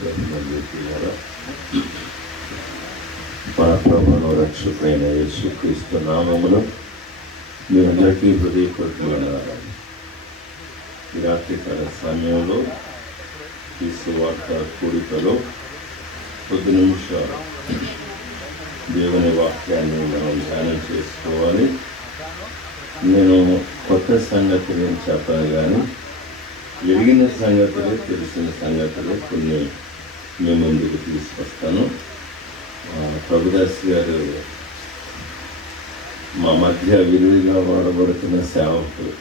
మన ప్రభువును రక్షకుడైన యేసుక్రీస్తు నామములో మీ అందరికీ హృదయపూర్వకమైన ఈ రాత్రికాల సమయంలో ఈ సువార్త కూడికలో కొద్ది నిమిషాలు దేవుని వాక్యాన్ని మనం ధ్యానం చేసుకోవాలి. నేను కొత్త సంగతులు ఏం చెప్పాను కానీ ఎరిగిన సంగతులు, తెలిసిన సంగతులు కొన్ని మీ ముందుకు తీసుకొస్తాను. ప్రభుదాస్ గారు మా మధ్య విలువగా వాడబడుతున్న సేవకులు.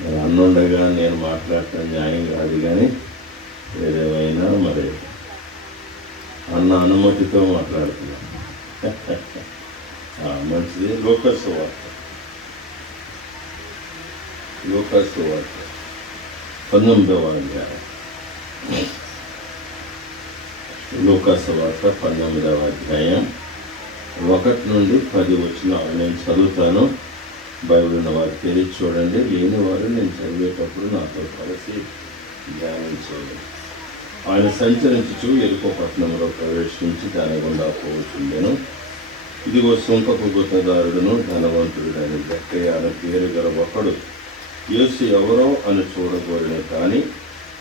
మరి అన్నుండగా నేను మాట్లాడటం న్యాయం కాదు, కానీ ఏదేమైనా మరి అన్న అనుమతితో మాట్లాడుతున్నాను. మంచిది. లోకసు వార్త 19వ అధ్యాయం. లూకాసు వార్త 19వ అధ్యాయం 1 నుండి 10 వచనాలు నేను చదువుతాను. బైబిల్ ఉన్న వారు తెలిసి చూడండి, లేని వారు నేను చదివేటప్పుడు నాతో కలిసి ధ్యానం చేయండి. ఆయన సంచరించుచు యెరికో పట్టణంలో ప్రవేశించి దాని గుండా పోతుండెను. ఇదిగో సుంకపు గుత్తదారుడును ధనవంతుడని జక్కయ్య అనే పేరు గల ఒకడు యేసు ఎవరో అని చూడబోయిన కానీ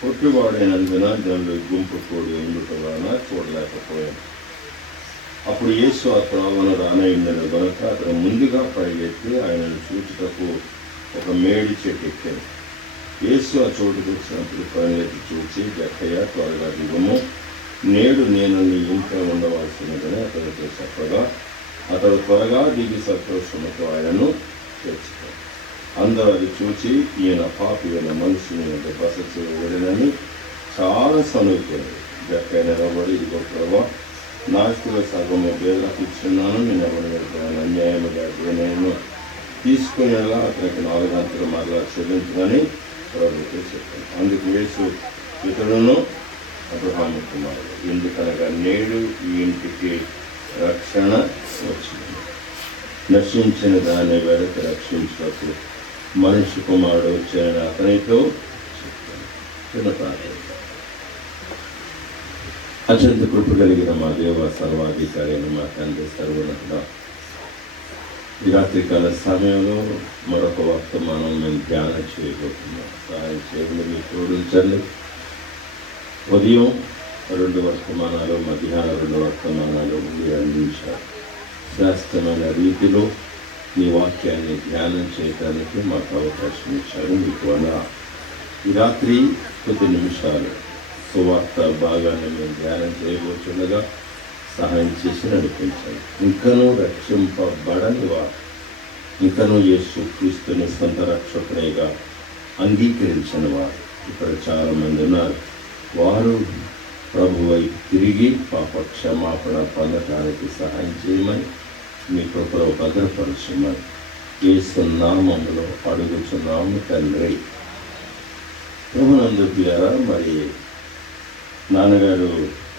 పొట్టివాడైనందున జనులు గుంపు కూడి ఉండటం వలన చూడలేకపోయాను. అప్పుడు యేసు ఆ త్రోవను రానయ్యిందని కనుక అతను ముందుగా పరిగెత్తి ఆయనను చూచుటకు ఒక మేడి చెట్టు ఎక్కాను. యేసు ఆ చోటుకు వచ్చినప్పుడు పరిగెత్తి చూచి, జక్కయ్య త్వరగా దిగుము, నేడు నేను నీ ఇంట్లో ఉండవలసినదని అతనితో చెప్పగా అతడు త్వరగా దిగి సంతోషముతో ఆయనను చేర్చుతాడు. అందరూ అది చూచి ఈయన పాపి అయిన మనిషిని బస చేయబడినని చాలా సనుగుతుంది. జక్కయ్య నిలబడి, ఇదిగో ప్రభా, నాస్తిలో సగము పేదలకు ఇచ్చున్నాను, నేను ఎవరి అన్యాయముగా నేను తీసుకునేలా అతనికి 4 గంటలు మరలా చెల్లించుదని ప్రభుత్వం చెప్పాను. అందుకు యేసు ఇతడును అబ్రహాము కుమారుడు, ఎందుకనగా నేడు ఈ ఇంటికి రక్షణ వచ్చింది. నశించిన దాన్ని వెనక్కి రక్షించినప్పుడు మనిషి కుమారుడు వచ్చానని అతనితో చెప్పాను. చిన్న ప్రార్థన. అత్యంత కృప కలిగిన మా దేవ, సర్వాధికారి అయిన మా తండ్రి, సర్వోన్నతుడ, ఈ రాత్రికాల సమయంలో మరొక వర్తమానం మేము ధ్యానం చేయబోతున్నాం. సహాయం చేయండి, మీరు తోడించండి. ఉదయం 2 వర్తమానాలు, మధ్యాహ్నం 2 వర్తమానాలు మీరు అందించారు. శ్రేష్టమైన రీతిలో నీ వాక్యాన్ని ధ్యానం చేయడానికి మాకు అవకాశం ఇచ్చారు. మీకు అలా ఈ రాత్రి కొద్ది నిమిషాలు సువార్త భాగాన్ని మేము ధ్యానం చేయబోతుండగా సహాయం చేసి నడిపించాలి. ఇంకనూ రక్షింపబడని వారు, ఇంకనూ యేసుక్రీస్తుని సొంత రక్షకునిగా అంగీకరించిన వారు ఇక్కడ చాలామంది ఉన్నారు. వారు ప్రభువై తిరిగి పాప క్షమాపణ పొందటానికి సహాయం చేయమని మీ కృపలో భద్రపరచమని యేసు నామములో అడుగుచున్నాము తండ్రి. ప్రభునందు ద్వారా మరి నాన్నగారు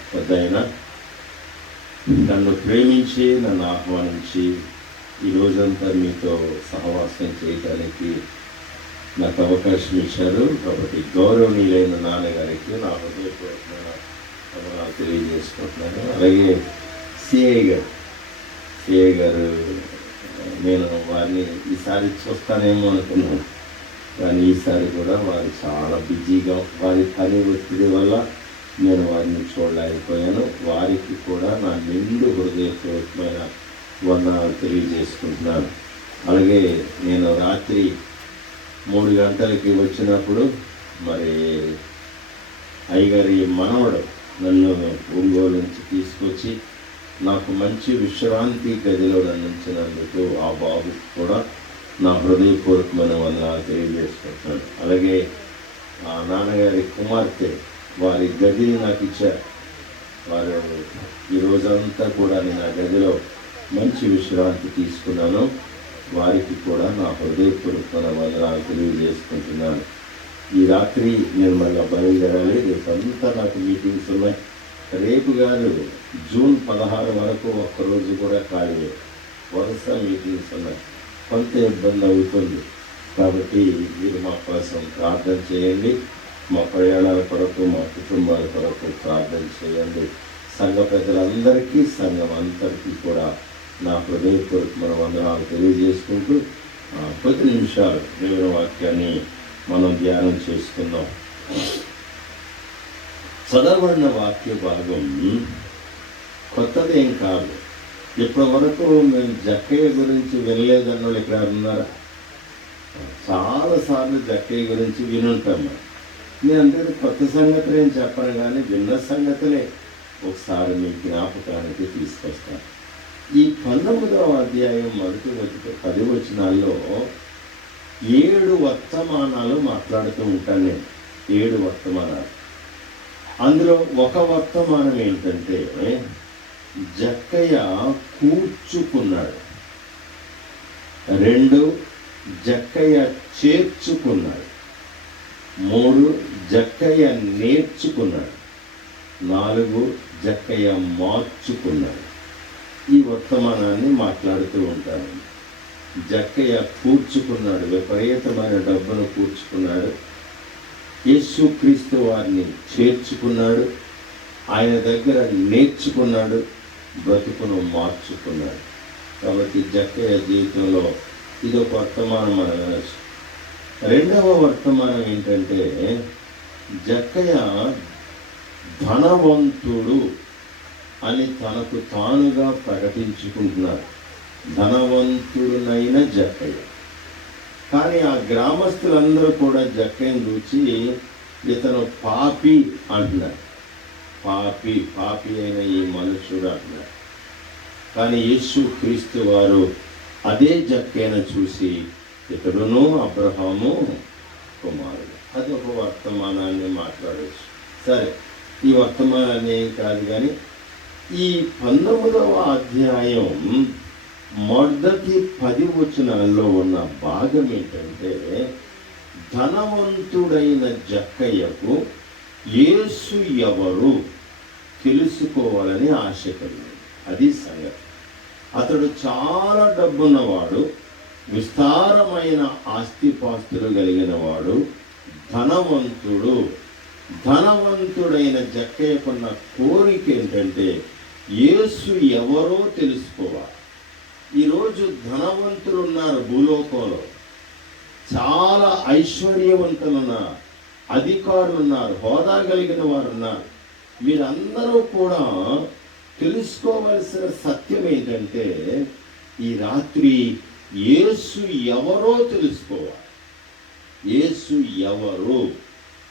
పెద్దయిన నన్ను ప్రేమించి నన్ను ఆహ్వానించి ఈ రోజంతా మీతో సహవాసం చేయడానికి నాకు అవకాశం ఇచ్చారు. కాబట్టి గౌరవనీయులైన నాన్నగారికి నా హృదయపూర్వకమైన తెలియజేసుకుంటున్నాను. అలాగే సిఐ గారు నేను వారిని ఈసారి చూస్తానేమో అనుకున్నాను, కానీ ఈసారి కూడా వారు చాలా బిజీగా, వారి పని ఒత్తిడి వల్ల నేను వారిని చూడలేకపోయాను. వారికి కూడా నా నిండు హృదయపూర్వకమైన వందనాలు తెలియజేసుకుంటున్నాను. అలాగే నేను రాత్రి 3 గంటలకి వచ్చినప్పుడు మరి అయ్యగారి మనవడు నన్ను ఒంగోలు నుంచి తీసుకొచ్చి నాకు మంచి విశ్రాంతి గదిలో నన్ను ఉంచినందుకు ఆ బాబుకి కూడా నా హృదయపూర్వకమైన వందనాలు తెలియజేసుకుంటున్నాను. అలాగే ఆ నాన్నగారి కుమార్తె వారి గదిని నాకు ఇచ్చారు. వారు ఈ రోజంతా కూడా నేను ఆ గదిలో మంచి విశ్రాంతి తీసుకున్నాను. వారికి కూడా నా హృదయపూర్వకమైన వందనాలు తెలియజేసుకుంటున్నాను. ఈ రాత్రి నేను మళ్ళీ బయలుదేరాలి. రేపంతా నాకు మీటింగ్స్ ఉన్నాయి. రేపు కాదు, జూన్ 16 వరకు ఒక్కరోజు కూడా ఖాళీ, వరుస మీటింగ్స్ ఉన్నాయి. కొంత ఇబ్బంది అవుతుంది. కాబట్టి మీరు మా కోసం ప్రార్థన చేయండి. మా ప్రయాణాల కొరకు, మా కుటుంబాల కొరకు ప్రార్థన చేయండి. సంఘ పెద్దలందరికీ, సంఘం అందరికీ కూడా నా హృదయపూర్వకమైన వందనాలు తెలియజేసుకుంటూ కొద్ది నిమిషాలు దేవుని వాక్యాన్ని మనం ధ్యానం చేసుకుందాం. చదవబడిన వాక్య భాగం కొత్తదేం కాదు. ఇప్పటి వరకు మేము జక్కయ్య గురించి వినలేదన్న వాళ్ళు ఇక్కడ ఉన్నారా? చాలాసార్లు జక్కయ్య గురించి వినుంటాం. నేను అందరూ కొత్త సంగతులు ఏం చెప్పను, కానీ విన్న సంగతులే ఒకసారి మీ జ్ఞాపకానికి తీసుకొస్తాను. ఈ 19వ అధ్యాయం మొదటి 10 వచనాల్లో 7 వర్తమానాలు మాట్లాడుతూ ఉంటాను నేను. 7 వర్తమానాలు. అందులో ఒక వర్తమానం ఏంటంటే జక్కయ్య కూర్చుకున్నాడు. 2 జక్కయ్య చేర్చుకున్నాడు. 3 జక్కయ్య నేర్చుకున్నాడు. 4 జక్కయ్య మార్చుకున్నాడు. ఈ వర్తమానాన్ని మాట్లాడుతూ ఉంటాను. జక్కయ్య కూర్చుకున్నాడు, విపరీతమైన డబ్బును కూర్చుకున్నాడు. యేసుక్రీస్తు వారిని చేర్చుకున్నాడు, ఆయన దగ్గర నేర్చుకున్నాడు, బ్రతుకును మార్చుకున్నాడు. కాబట్టి జక్కయ్య జీవితంలో ఇదొక వర్తమానం అనవచ్చు. 2వ వర్తమానం ఏంటంటే జక్కయ్య ధనవంతుడు అని తనకు తానుగా ప్రకటించుకుంటున్నాడు. ధనవంతుడునైన జక్కయ్య. కానీ ఆ గ్రామస్తులందరూ కూడా జక్కయ్యను చూచి ఇతను పాపి అంటున్నారు. పాపి అయిన ఈ మనుషుడు అంటున్నారు. కానీ యేసుక్రీస్తు వారు అదే జక్కయ్యను చూసి ఇతడును అబ్రహాము కుమారుడు. అది ఒక వర్తమానాన్ని మాట్లాడవచ్చు. సరే, ఈ వర్తమానాన్ని ఏం కాదు, కానీ ఈ 19వ అధ్యాయం మొదటి 10 వచనాల్లో ఉన్న భాగం ఏంటంటే ధనవంతుడైన జక్కయ్యకు యేసు ఎవరు తెలుసుకోవాలని ఆశ కలిగింది. అది సంగతి. అతడు చాలా డబ్బున్నవాడు, విస్తారమైన ఆస్తిపాస్తులు కలిగిన వాడు, ధనవంతుడైన జక్కయ్యకున్న కోరిక ఏంటంటే యేసు ఎవరో తెలుసుకోవాలి. ఈరోజు ధనవంతులు ఉన్నారు భూలోకంలో, చాలా ఐశ్వర్యవంతులు ఉన్నారు, అధికారులు ఉన్నారు, హోదా కలిగిన వారు ఉన్నారు. మీరందరూ కూడా తెలుసుకోవలసిన సత్యం ఏంటంటే ఈ రాత్రి యేసు ఎవరో తెలుసుకోవాలి. యేసు ఎవరు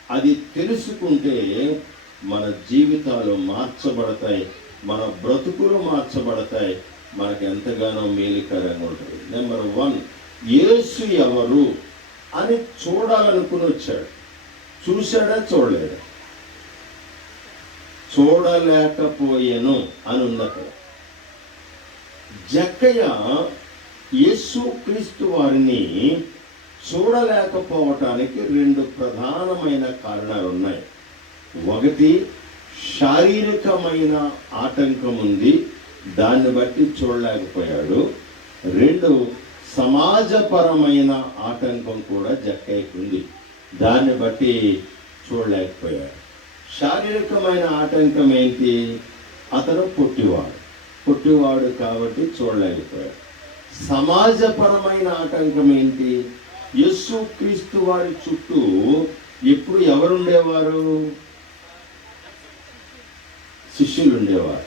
అది తెలుసుకుంటే మన జీవితాలు మార్చబడతాయి, మన బ్రతుకులు మార్చబడతాయి, మనకు ఎంతగానో మేలుకరంగా ఉంటుంది. నెంబర్ 1, యేసు ఎవరు అని చూడాలనుకుని వచ్చాడు. చూశాడా? చూడలేదా? చూడలేకపోయాను అని ఉంది అక్కడ. జక్కయ్య యేసుక్రీస్తు వారిని చూడలేకపోవటానికి 2 ప్రధానమైన కారణాలు ఉన్నాయి. 1, శారీరకమైన ఆటంకం ఉంది, దాన్ని బట్టి చూడలేకపోయాడు. 2, సమాజపరమైన ఆటంకం కూడా జక్కయ్యకు ఉంది, దాన్ని బట్టి చూడలేకపోయాడు. శారీరకమైన ఆటంకం ఏంటి? అతను పుట్టివాడు కాబట్టి చూడలేకపోయాడు. సమాజపరమైన ఆటంకం ఏంటి? యేసుక్రీస్తు వారి చుట్టూ ఎప్పుడు ఎవరుండేవారు? శిష్యులు ఉండేవారు.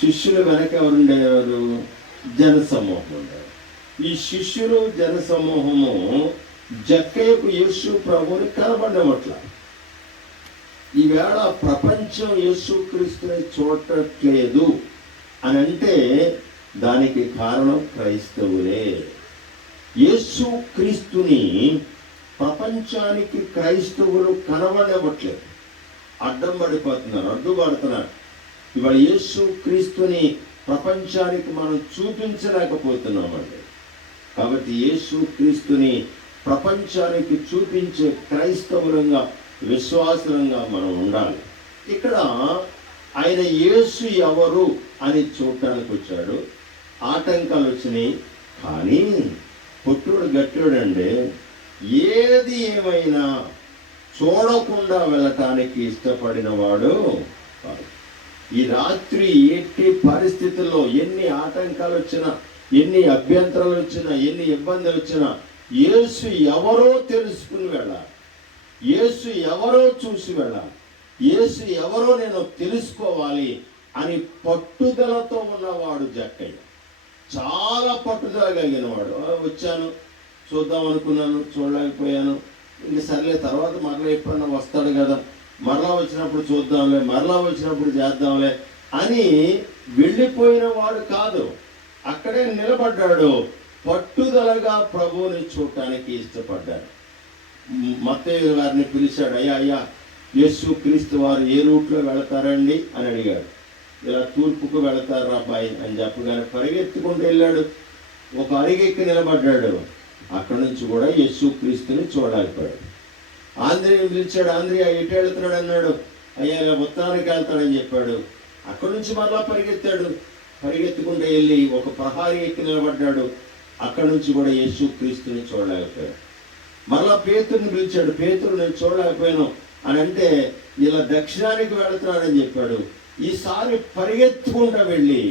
శిష్యులు వెనక ఎవరుండేవారు? జనసమూహం ఉండేవారు. ఈ శిష్యులు జనసమూహము జక్కయ్యకు యేసు ప్రభువుని కనబడవట్ల. ఈవేళ ప్రపంచం యేసుక్రీస్తుని చూడట్లేదు అని అంటే దానికి కారణం క్రైస్తవులే. యేసుక్రీస్తుని ప్రపంచానికి క్రైస్తవులు కనబడవట్లేదు, అడ్డుపడుతున్నారు. ఇవాళ యేసుక్రీస్తుని ప్రపంచానికి మనం చూపించలేకపోతున్నామండి. కాబట్టి యేసుక్రీస్తుని ప్రపంచానికి చూపించే క్రైస్తవులంగా, విశ్వాసులంగా మనం ఉండాలి. ఇక్కడ ఆయన యేసు ఎవరు అని చూడటానికి వచ్చాడు. ఆటంకాలు వచ్చినాయి, కానీ పుట్టుడు గట్టుడండి. ఏది ఏమైనా చూడకుండా వెళ్ళటానికి ఇష్టపడిన వాడు కాదు. ఈ రాత్రి ఎట్టి పరిస్థితుల్లో ఎన్ని ఆటంకాలు వచ్చినా, ఎన్ని అభ్యంతరాలు వచ్చినా, ఎన్ని ఇబ్బందులు వచ్చినా యేసు ఎవరో తెలుసుకుని వెళ్ళాలి. యేసు ఎవరో చూసి వెళ్ళాలి. యేసు ఎవరో నేను తెలుసుకోవాలి అని పట్టుదలతో ఉన్నవాడు జక్కయ్య. చాలా పట్టుదల కలిగిన వాడు. వచ్చాను, చూద్దాం అనుకున్నాను, చూడలేకపోయాను, ఇంక సర్లే తర్వాత మరలా ఎప్పుడన్నా వస్తాడు కదా, మరలా వచ్చినప్పుడు చూద్దాంలే, మరలా వచ్చినప్పుడు చేద్దాంలే అని వెళ్ళిపోయిన వాడు కాదు. అక్కడే నిలబడ్డాడు. పట్టుదలగా ప్రభువుని చూడటానికి ఇష్టపడ్డాడు. మత్తయి గారిని పిలిచాడు. అయ్యా యేసు క్రీస్తు వారు ఏ రూట్లో వెళతారండి అని అడిగాడు. ఇలా తూర్పుకు వెళతారు అబ్బాయి అని చెప్పగానే పరిగెత్తుకుంటూ వెళ్ళాడు. ఒక అరిగెక్కి నిలబడ్డాడు. అక్కడి నుంచి కూడా యేసు క్రీస్తుని చూడలేకపోయాడు. ఆంధ్రియని పిలిచాడు. ఆంధ్రియ ఎటు వెళుతున్నాడు అన్నాడు. అయ్యా ఇలా ఉత్తరానికి వెళ్తాడని చెప్పాడు. అక్కడి నుంచి మరలా పరిగెత్తాడు. పరిగెత్తుకుంటూ వెళ్ళి ఒక ప్రహారీ ఎక్కి నిలబడ్డాడు. అక్కడి నుంచి కూడా యేసు క్రీస్తుని చూడలేకపోయాడు. మరలా పేతురుని పిలిచాడు. పేతురు నేను చూడలేకపోయాను అని అంటే ఇలా దక్షిణానికి వెళుతున్నాడని చెప్పాడు. ఈసారి పరిగెత్తుకుంటూ వెళ్ళి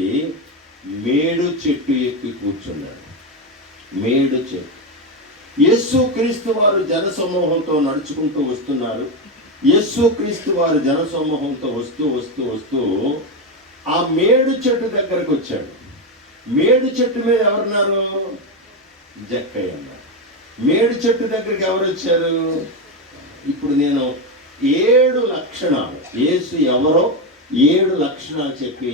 మేడు చెట్టు ఎక్కి కూర్చున్నాడు. మేడు చెట్టు. యేసు క్రీస్తు వారు జనసమూహంతో నడుచుకుంటూ వస్తున్నారు. యేసు క్రీస్తు వారు జనసమూహంతో వస్తూ ఆ మేడు చెట్టు దగ్గరకు వచ్చాడు. మేడు చెట్టు మీద ఎవరున్నారు? జక్కయ్య అన్నారు. మేడు చెట్టు దగ్గరికి ఎవరు వచ్చారు? ఇప్పుడు నేను 7 లక్షణాలు, యేసు ఎవరో 7 లక్షణాలు చెప్పి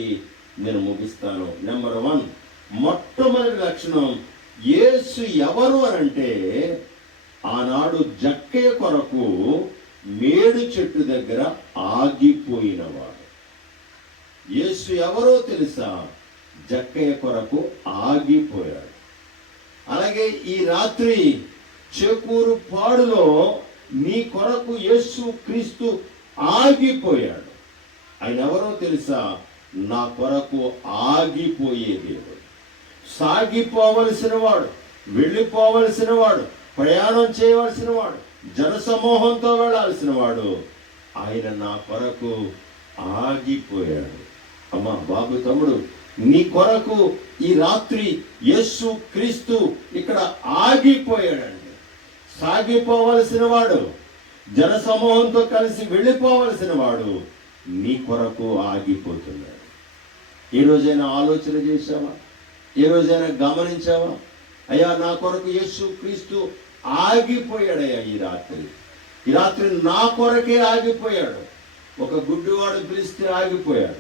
నేను ముగిస్తాను. నెంబర్ 1, మొట్టమొదటి లక్షణం, యేసు ఎవరు అని అంటే ఆనాడు జక్కయ్య కొరకు మేడు చెట్టు దగ్గర ఆగిపోయినవాడు. యేసు ఎవరో తెలుసా? జక్కయ్య కొరకు ఆగిపోయాడు. అలాగే ఈ రాత్రి చేకూరు పాడులో నీ కొరకు యేసు క్రీస్తు ఆగిపోయాడు. ఆయన ఎవరో తెలుసా? నా కొరకు ఆగిపోయే దేవుడు, సాగిపోవలసిన వాడు, వెళ్ళిపోవలసిన వాడు, ప్రయాణం చేయవలసిన వాడు, జనసమూహంతో వెళ్ళాల్సిన వాడు. ఆయన నా కొరకు ఆగిపోయాడు. అమ్మా, బాబు, తమ్ముడు, నీ కొరకు ఈ రాత్రి యేసు క్రీస్తు ఇక్కడ ఆగిపోయాడండి. సాగిపోవలసిన వాడు, జనసమూహంతో కలిసి వెళ్ళిపోవలసిన వాడు నీ కొరకు ఆగిపోతున్నాడు. ఏ రోజైనా ఆలోచన చేశావా? ఏ రోజైనా గమనించావా? అయ్యా, నా కొరకు యేసు క్రీస్తు ఆగిపోయాడయ్యా. ఈ రాత్రి నా కొరకే ఆగిపోయాడు. ఒక గుడ్డివాడు పిలిస్తే ఆగిపోయాడు.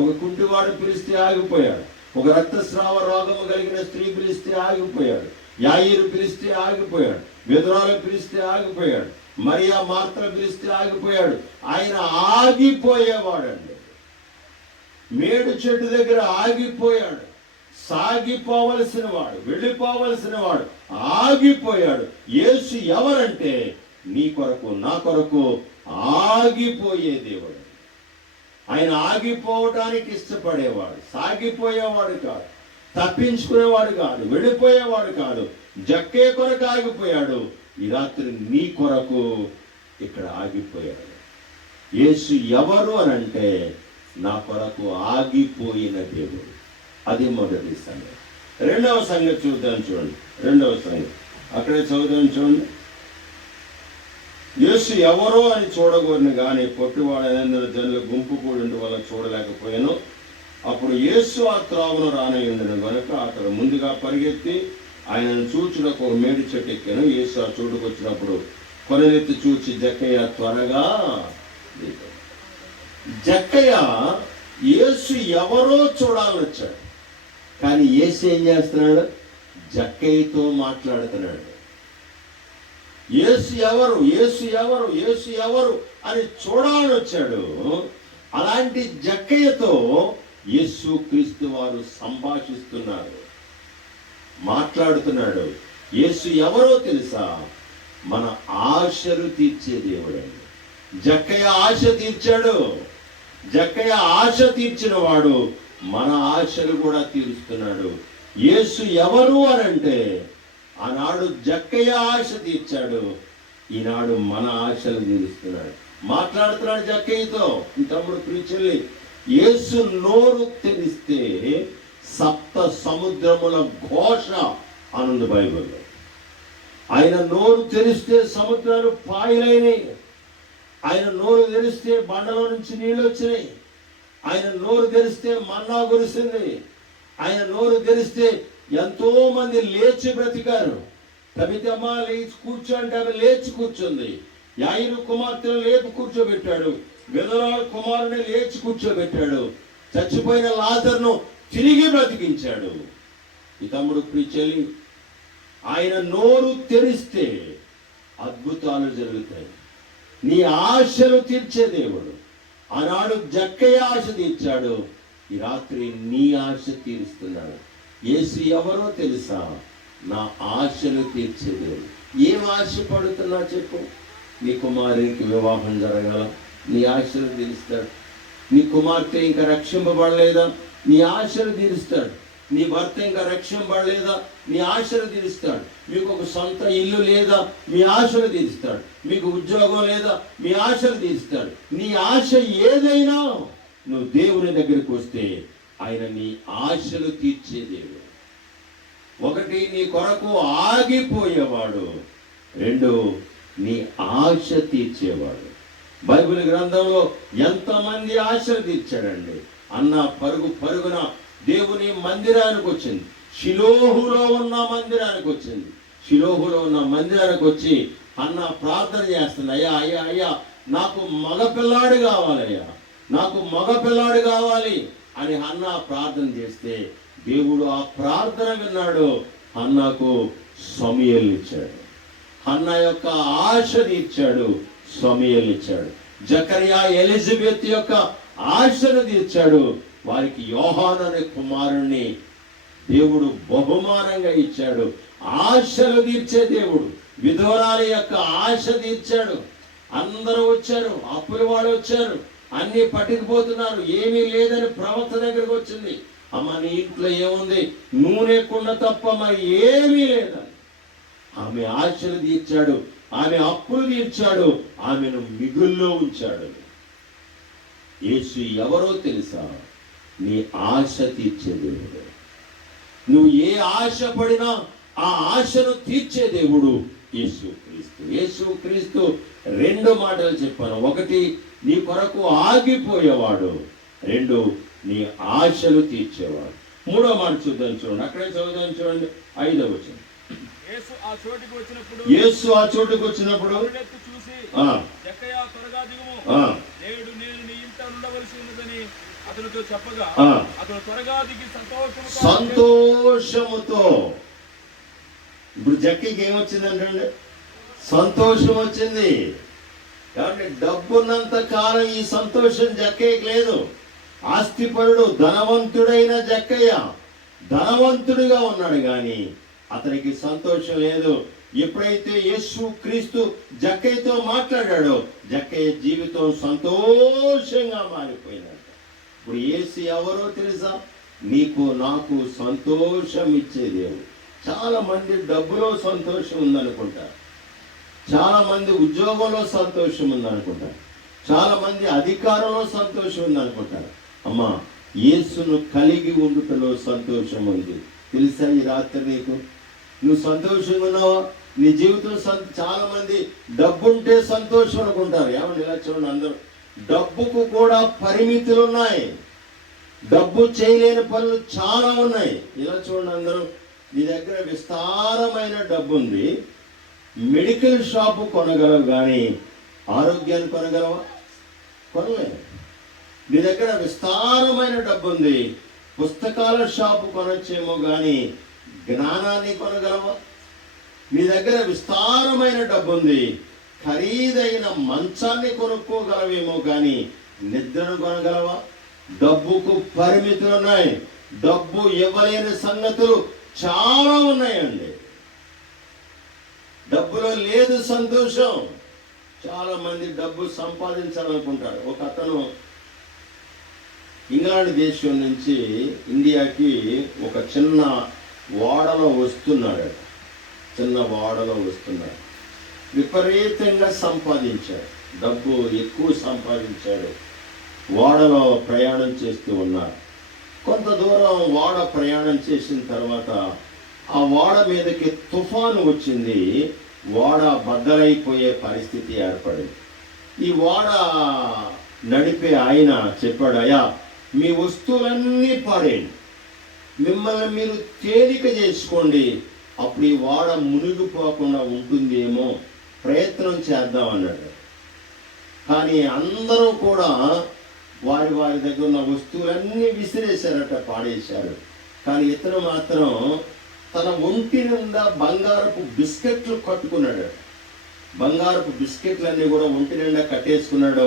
ఒక కుంటివాడు పిలిస్తే ఆగిపోయాడు. ఒక రక్తస్రావ రోగము కలిగిన స్త్రీ పిలిస్తే ఆగిపోయాడు. యాయిరు పిలిస్తే ఆగిపోయాడు. విధురాలు పిలిస్తే ఆగిపోయాడు. మరియా మార్తలు పిలిస్తే ఆగిపోయాడు. ఆయన ఆగిపోయేవాడండి. మేడు చెట్టు దగ్గర ఆగిపోయాడు. సాగిపోవలసిన వాడు, వెళ్ళిపోవలసిన వాడు ఆగిపోయాడు. యేసు ఎవరంటే నీ కొరకు, నా కొరకు ఆగిపోయే దేవుడు. ఆయన ఆగిపోవటానికి ఇష్టపడేవాడు, సాగిపోయేవాడు కాదు, తప్పించుకునేవాడు కాదు, వెళ్ళిపోయేవాడు కాదు. జక్కే కొరకు ఆగిపోయాడు. ఈ రాత్రి నీ కొరకు ఇక్కడ ఆగిపోయాడు. యేసు ఎవరు అని అంటే నా కొరకు ఆగిపోయిన దేవుడు. అది మొదటి సంగతి. రెండవ సంగతి చూద్దాం. చూడండి, రెండవ సంగతి అక్కడే చదువుదాం. చూడండి, యేసు ఎవరో అని చూడగోరిన కానీ పొట్టివాడైనందున జనుల గుంపు కూడి వల్ల చూడలేకపోయాను. అప్పుడు యేసు ఆ త్రావును రానయ్యుండెను గనుక అతడు ముందుగా పరిగెత్తి ఆయనను చూచుటకు ఒక మేడి చెట్టు ఎక్కాను. యేసు ఆ చోటుకు వచ్చినప్పుడు కొనెత్తి చూచి జక్కయ్య త్వరగా దిగాడు. జక్కయ్య యేసు ఎవరో చూడాలని వచ్చాడు. కానీ యేసు ఏం చేస్తున్నాడు? జక్కయ్యతో మాట్లాడుతున్నాడు. యేసు ఎవరు, యేసు ఎవరు, యేసు ఎవరు అని చూడాలని వచ్చాడు. అలాంటి జక్కయ్యతో యేసు క్రీస్తు వారు సంభాషిస్తున్నారు, మాట్లాడుతున్నాడు. యేసు ఎవరో తెలుసా? మన ఆశలు తీర్చే దేవుడండి. జక్కయ్య ఆశ తీర్చాడు. జక్కయ్య ఆశ తీర్చిన వాడు మన ఆశలు కూడా తీరుస్తున్నాడు. యేసు ఎవరు అని అంటే ఆనాడు జక్కయ్య ఆశ తీర్చాడు. ఈనాడు మన ఆశలు తీరుస్తున్నాడు. మాట్లాడుతున్నాడు జక్కయ్యతో, తమ్ముడు ప్రీచెల్లి, యేసు నోరు తెరిస్తే సప్త సముద్రముల ఘోష అనుంది బైబిల్లో. ఆయన నోరు తెరిస్తే సముద్రాలు పాయలైనవి. ఆయన నోరు తెరిస్తే బండలో నుంచి నీళ్ళు వచ్చినాయి. ఆయన నోరు తెరిస్తే మన్నా కురిసింది. ఆయన నోరు తెరిస్తే ఎంతో మంది లేచి బ్రతికారు. కవితమ్మ లేచి కూర్చో అంటే ఆమె లేచి కూర్చుంది. యాయిరు కుమార్తెను లేపి కూర్చోబెట్టాడు. విధవరాల కుమారుని లేచి కూర్చోబెట్టాడు. చచ్చిపోయిన లాజరును తిరిగి బ్రతికించాడు. ఈ తమ్ముడు ప్రీచెల్లి, ఆయన నోరు తెరిస్తే అద్భుతాలు జరుగుతాయి. నీ ఆశలు తీర్చే దేవుడు. ఆనాడు జక్కయ్య ఆశ తీర్చాడు, ఈ రాత్రి నీ ఆశ తీరుస్తున్నాడు. యేసు ఎవరో తెలుసా? నా ఆశలు తీర్చే దేవుడు. ఏం ఆశపడుతున్నా చెప్పు. నీ కుమారునికి వివాహం జరగాల, నీ ఆశలు తీరుస్తాడు. నీ కుమార్తె ఇంకా రక్షింపబడలేదా, నీ ఆశలు తీరుస్తాడు. నీ భర్త ఇంకా రక్షింపబడలేదా, నీ ఆశలు తీరుస్తాడు. మీకు ఒక సొంత ఇల్లు లేదా, మీ ఆశలు తీరుస్తాడు. మీకు ఉద్యోగం లేదా, మీ ఆశలు తీరుస్తాడు. నీ ఆశ ఏదైనా నువ్వు దేవుని దగ్గరికి వస్తే ఆయన నీ ఆశలు తీర్చే దేవుడు. ఒకటి, నీ కొరకు ఆగిపోయేవాడు. రెండు, నీ ఆశ తీర్చేవాడు. బైబిల్ గ్రంథంలో ఎంతమంది ఆశలు తీర్చాడండి. అన్న పరుగు పరుగున దేవుని మందిరానికి వచ్చింది. షిలోహులో ఉన్న మందిరానికి వచ్చింది. షిలోహులో ఉన్న మందిరానికి వచ్చి అన్న ప్రార్థన చేస్తుంది. అయ్యా అయ్యా అయ్యా, నాకు మగపిల్లాడు కావాలయ్యా, నాకు మగపిల్లాడు కావాలి అని అన్న ప్రార్థన చేస్తే దేవుడు ఆ ప్రార్థన విన్నాడు. అన్నకు సమూయేలుని ఇచ్చాడు. అన్న యొక్క ఆశని ఇచ్చాడు, సమూయేలుని ఇచ్చాడు. జకర్యా ఎలిజబెత్ యొక్క ఆశను తీర్చాడు. వారికి యోహాను అనే కుమారుణ్ణి దేవుడు బహుమానంగా ఇచ్చాడు. ఆశలు తీర్చే దేవుడు. విధవరాల యొక్క ఆశ తీర్చాడు. అందరూ వచ్చారు, అప్పుల వాళ్ళు వచ్చారు, అన్ని పట్టుకుపోతున్నారు. ఏమీ లేదని ప్రవక్త దగ్గరకు వచ్చింది. అమ్మ, నీ ఇంట్లో ఏముంది? నూనె కుండ తప్ప మరి ఏమీ లేదని ఆమె ఆశలు తీర్చాడు. ఆమె అప్పులు తీర్చాడు. ఆమెను మిగుల్లో ఉంచాడు. యేసు ఎవరో తెలుసా? నీ ఆశ తీర్చే దేవుడు. నువ్వు ఏ ఆశ పడినా ఆ ఆశను తీర్చే దేవుడు యేసుక్రీస్తు. యేసుక్రీస్తు రెండు మాటలు చెప్పాను. ఒకటి, నీ కొరకు ఆగిపోయేవాడు. రెండు, నీ ఆశలు తీర్చేవాడు. మూడో మాట చూద్దాం, చూడండి. అక్కడే చదువుదాం, చూడండి. 5వ వచనం. యేసు ఆ చోటుకు వచ్చినప్పుడు చూసి, జక్కయ్య త్వరగా దిగుము, నేడు నేను నీ ఇంట ఉండవలసి ఉన్నదని అతనితో చెప్పగా అతను త్వరగా దిగి సంతోషముతో. ఇప్పుడు జక్కయ్యకి ఏమొచ్చిందంటే సంతోషం వచ్చింది. కాబట్టి డబ్బున్నంత కాలం ఈ సంతోషం జక్కయ్యకి లేదు. ఆస్తిపరుడు, ధనవంతుడైన జక్కయ్య ధనవంతుడిగా ఉన్నాడు, కానీ అతనికి సంతోషం లేదు. ఎప్పుడైతే యేసుక్రీస్తు జక్కయ్యతో మాట్లాడాడో జక్కయ్య జీవితం సంతోషంగా మారిపోయినట్టు. ఇప్పుడు యేసు ఎవరో తెలుసా? నీకు నాకు సంతోషం ఇచ్చే దేవుడు. చాలా మంది డబ్బులో సంతోషం ఉందనుకుంటారు, చాలా మంది ఉద్యోగంలో సంతోషం ఉందనుకుంటారు, చాలా మంది అధికారంలో సంతోషం ఉందనుకుంటారు. అమ్మా, యేసును కలిగి ఉండుటలో సంతోషం ఉంది. తెలుసా? ఈ రాత్రి నీకు నువ్వు సంతోషంగా ఉన్నావా? నీ జీవితం చాలా మంది డబ్బుంటే సంతోషం అనుకుంటారు. ఏమన్నా ఇలా చూడండి, అందరూ డబ్బుకు కూడా పరిమితులు ఉన్నాయి. డబ్బు చేయలేని పనులు చాలా ఉన్నాయి. ఇలా చూడండి, అందరూ నీ దగ్గర విస్తారమైన డబ్బు ఉంది, మెడికల్ షాపు కొనగలవు, కానీ ఆరోగ్యాన్ని కొనగలవా? కొనలేవు. నీ దగ్గర విస్తారమైన డబ్బు ఉంది, పుస్తకాల షాపు కొనొచ్చేమో, కానీ జ్ఞానాన్ని కొనగలవా? నీ దగ్గర విస్తారమైన డబ్బు ఉంది, ఖరీదైన మంచాన్ని కొనుక్కోగలవేమో, కానీ నిద్రను కొనగలవా? డబ్బుకు పరిమితులు ఉన్నాయి. డబ్బు ఇవ్వలేని సంగతులు చాలా ఉన్నాయండి. డబ్బులో లేదు సంతోషం. చాలా మంది డబ్బు సంపాదించాలనుకుంటారు. ఒక అతను ఇంగ్లాండ్ దేశం నుంచి ఇండియాకి ఒక చిన్న ఓడలో వస్తున్నాడు. విపరీతంగా సంపాదించాడు, డబ్బు ఎక్కువ సంపాదించాడు. ఓడలో ప్రయాణం చేస్తూ ఉన్నారు. కొంత దూరం ఓడ ప్రయాణం చేసిన తర్వాత ఆ ఓడ మీదకి తుఫాను వచ్చింది. ఓడ బద్దలైపోయే పరిస్థితి ఏర్పడింది. ఈ ఓడ నడిపే ఆయన చెప్పాడు, అయ్యా మీ వస్తువులన్నీ పాడేయండి, మిమ్మల్ని మీరు తేలిక చేసుకోండి, అప్పుడు ఈ ఓడ మునిగిపోకుండా ఉంటుందేమో ప్రయత్నం చేద్దాం అన్నాడు. కానీ అందరూ కూడా వారి వారి దగ్గర ఉన్న వస్తువులన్నీ విసిరేశారట, పాడేశారు. కానీ ఇతను మాత్రం తన ఒంటి నిండా బంగారపు బిస్కెట్లు కట్టుకున్నాడు. బంగారపు బిస్కెట్లన్నీ కూడా ఒంటి నిండా కట్టేసుకున్నాడు.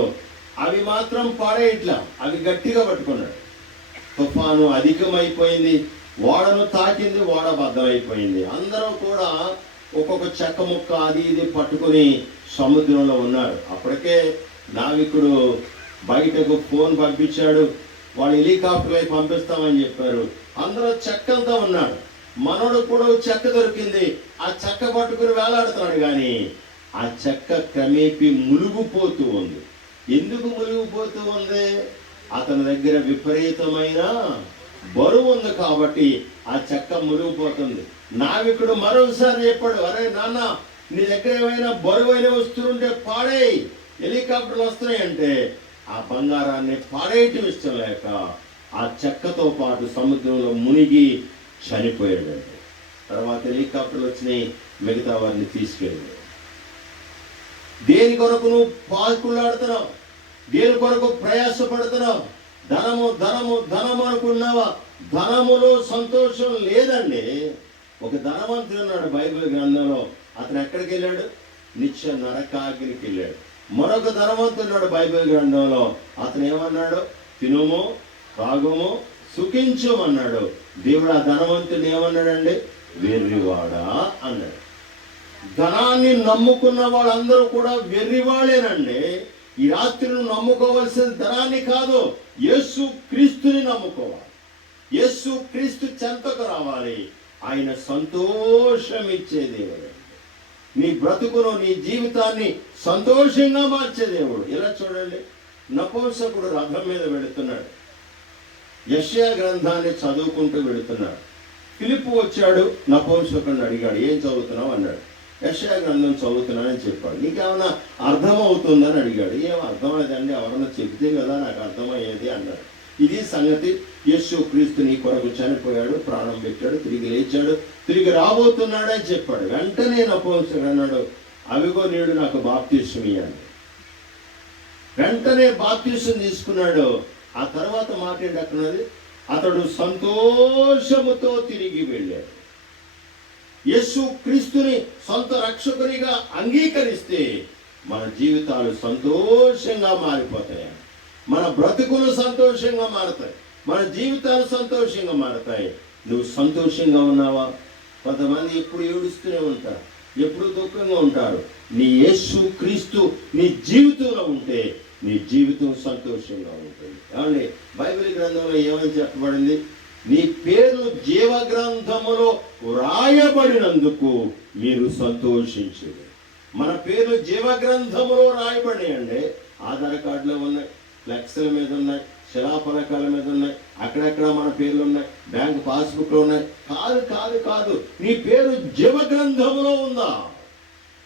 అవి మాత్రం పాడేయట్లా, అవి గట్టిగా పట్టుకున్నాడు. తుఫాను అధికమైపోయింది, ఓడను తాకింది, ఓడ బద్దలైపోయింది. అందరూ కూడా ఒక్కొక్క చెక్క ముక్క అది ఇది పట్టుకుని సముద్రంలో ఉన్నారు. అప్పటికే నావికుడు బయటకు ఫోన్ పంపించాడు, వాళ్ళు హెలికాప్టర్ అయి పంపిస్తామని చెప్పారు. అందరూ చెక్కలతో ఉన్నాడు. మనోడు కూడా చెక్క దొరికింది, ఆ చెక్క పట్టుకుని వేలాడుతున్నాడు. కానీ ఆ చెక్క క్రమేపీ మునిగిపోతూ ఉంది. ఎందుకు మునిగిపోతూ ఉంది? అతని దగ్గర విపరీతమైన బరువు ఉంది కాబట్టి ఆ చెక్క మునిగిపోతుంది. నావికుడు మరోసారి చెప్పాడు, అరే నాన్న, నీ దగ్గర ఏమైనా బరువైన వస్తువులుంటే పాడేయి, హెలికాప్టర్లు వస్తున్నాయంటే ఆ బంగారాన్ని పాడేయటం ఇష్టం లేక ఆ చెక్కతో పాటు సముద్రంలో మునిగి చనిపోయాడండి. తర్వాత హెలికాప్టర్లు వచ్చినాయి, మిగతా వారిని తీసుకెళ్ళాడు. దేని కొరకు నువ్వు పాకులాడుతున్నావు? దేని కొరకు ప్రయాసపడుతున్నావు? ధనము ధనము ధనము అనుకున్నావా? ధనములో సంతోషం లేదండి. ఒక ధనవంతుడు ఉన్నాడు బైబిల్ గ్రంథంలో. అతను ఎక్కడికి వెళ్ళాడు? నిత్య నరకాగ్నికి వెళ్ళాడు. మరొక ధనవంతుడు ఉన్నాడు బైబిల్ గ్రంథంలో. అతను ఏమన్నాడు? తినుము తాగుము సుఖించమన్నాడు. దేవుడు ఆ ధనవంతుని ఏమన్నాడండి? వెర్రివాడా అన్నాడు. ధనాన్ని నమ్ముకున్న వాళ్ళందరూ కూడా వెర్రివాళ్ళేనండి. ఈ రాత్రి నువ్వు నమ్ముకోవాల్సిన ధనాన్ని కాదు, యేసు క్రీస్తుని నమ్ముకోవాలి. యేసు క్రీస్తు చెంతకు రావాలి. ఆయన సంతోషం ఇచ్చే దేవుడు. నీ బ్రతుకును, నీ జీవితాన్ని సంతోషంగా మార్చే దేవుడు. ఇలా చూడండి, నపుంసకుడు రథం మీద వెళుతున్నాడు, యెషయా గ్రంథాన్ని చదువుకుంటూ వెళుతున్నాడు. ఫిలిప్పు వచ్చాడు, నపుంసకుడిని అడిగాడు, ఏం చదువుతున్నావు అన్నాడు. యెషయా గ్రంథం చదువుతున్నానని చెప్పాడు. నీకేమైనా అర్థమవుతుందని అడిగాడు. ఏం అర్థమయ్యేదండి, ఎవరన్నా చెబితే కదా నాకు అర్థమయ్యేది అన్నాడు. ఇది సంగతి. యేసు క్రీస్తు నీ కొరకు చనిపోయాడు, ప్రాణం పెట్టాడు, తిరిగి లేచాడు, తిరిగి రాబోతున్నాడు అని చెప్పాడు. వెంటనే నపుంసకుడు అన్నాడు, అవిగో నేడు నాకు బాప్తిస్మం ఇయ్యండి. వెంటనే బాప్తిస్మం తీసుకున్నాడు. ఆ తర్వాత మాట ఏంటి అక్కడది? అతడు సంతోషముతో తిరిగి వెళ్ళాడు. యేసు క్రీస్తుని సొంత రక్షకునిగా అంగీకరిస్తే మన జీవితాలు సంతోషంగా మారిపోతాయి. మన బ్రతుకులు సంతోషంగా మారుతాయి, మన జీవితాలు సంతోషంగా మారుతాయి. నువ్వు సంతోషంగా ఉన్నావా? కొంతమంది ఎప్పుడు ఏడుస్తూనే ఉంటారు, ఎప్పుడు దుఃఖంగా ఉంటారు. నీ యేసు క్రీస్తు నీ జీవితంలో ఉంటే నీ జీవితం సంతోషంగా ఉంటుంది. ఏమండి, బైబిల్ గ్రంథంలో ఏమని చెప్పబడింది? నీ పేర్లు జీవ గ్రంథములో రాయబడినందుకు మీరు సంతోషించండి. మన పేర్లు జీవ గ్రంథములో రాయబడినాయండి. ఆధార్ కార్డులో ఉన్నాయి, ఫ్లెక్స్ల మీద ఉన్నాయి, శిలాఫలకాల మీద ఉన్నాయి, అక్కడెక్కడ మన పేర్లు ఉన్నాయి, బ్యాంక్ పాస్బుక్లో ఉన్నాయి. కాదు కాదు కాదు, నీ పేరు జీవ గ్రంథములో ఉందా?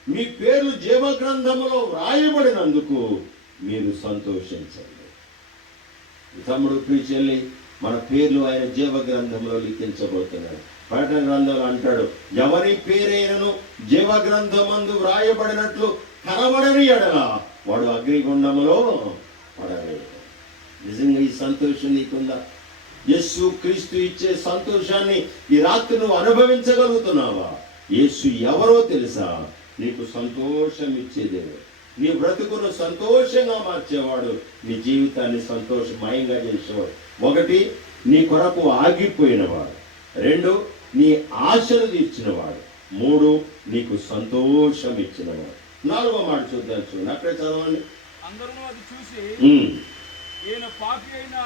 మీ పేర్లు జీవ గ్రంథములో రాయబడినందుకు మీరు సంతోషించండి. తమ్ముడు ప్రీచెల్లి, మన పేర్లు ఆయన జీవ గ్రంథంలో లిఖించబోతున్నాడు. ప్రకటన గ్రంథంలో అంటాడు, ఎవరి పేరైనను జీవ గ్రంథమందు వ్రాయబడినట్లు కనబడని ఎడల వాడు అగ్నిగుండములో పడవే. నిజంగా ఈ సంతోషం నీకుందా? యేసు క్రీస్తు ఇచ్చే సంతోషాన్ని ఈ రాత్రి నువ్వు అనుభవించగలుగుతున్నావా? యేసు ఎవరో తెలుసా? నీకు సంతోషం ఇచ్చేదేవుడు, నీ బ్రతుకును సంతోషంగా మార్చేవాడు, నీ జీవితాన్ని సంతోషమయంగా చేసేవాడు. ఒకటి, నీ కొరకు ఆగిపోయినవాడు. రెండు, నీ ఆశలు తీర్చినవాడు. మూడు, నీకు సంతోషం ఇచ్చినవాడు. నాలుగో మాట చూద్దాం, చూడండి, అక్కడే చదవండి. ఈయన పాపి అయిన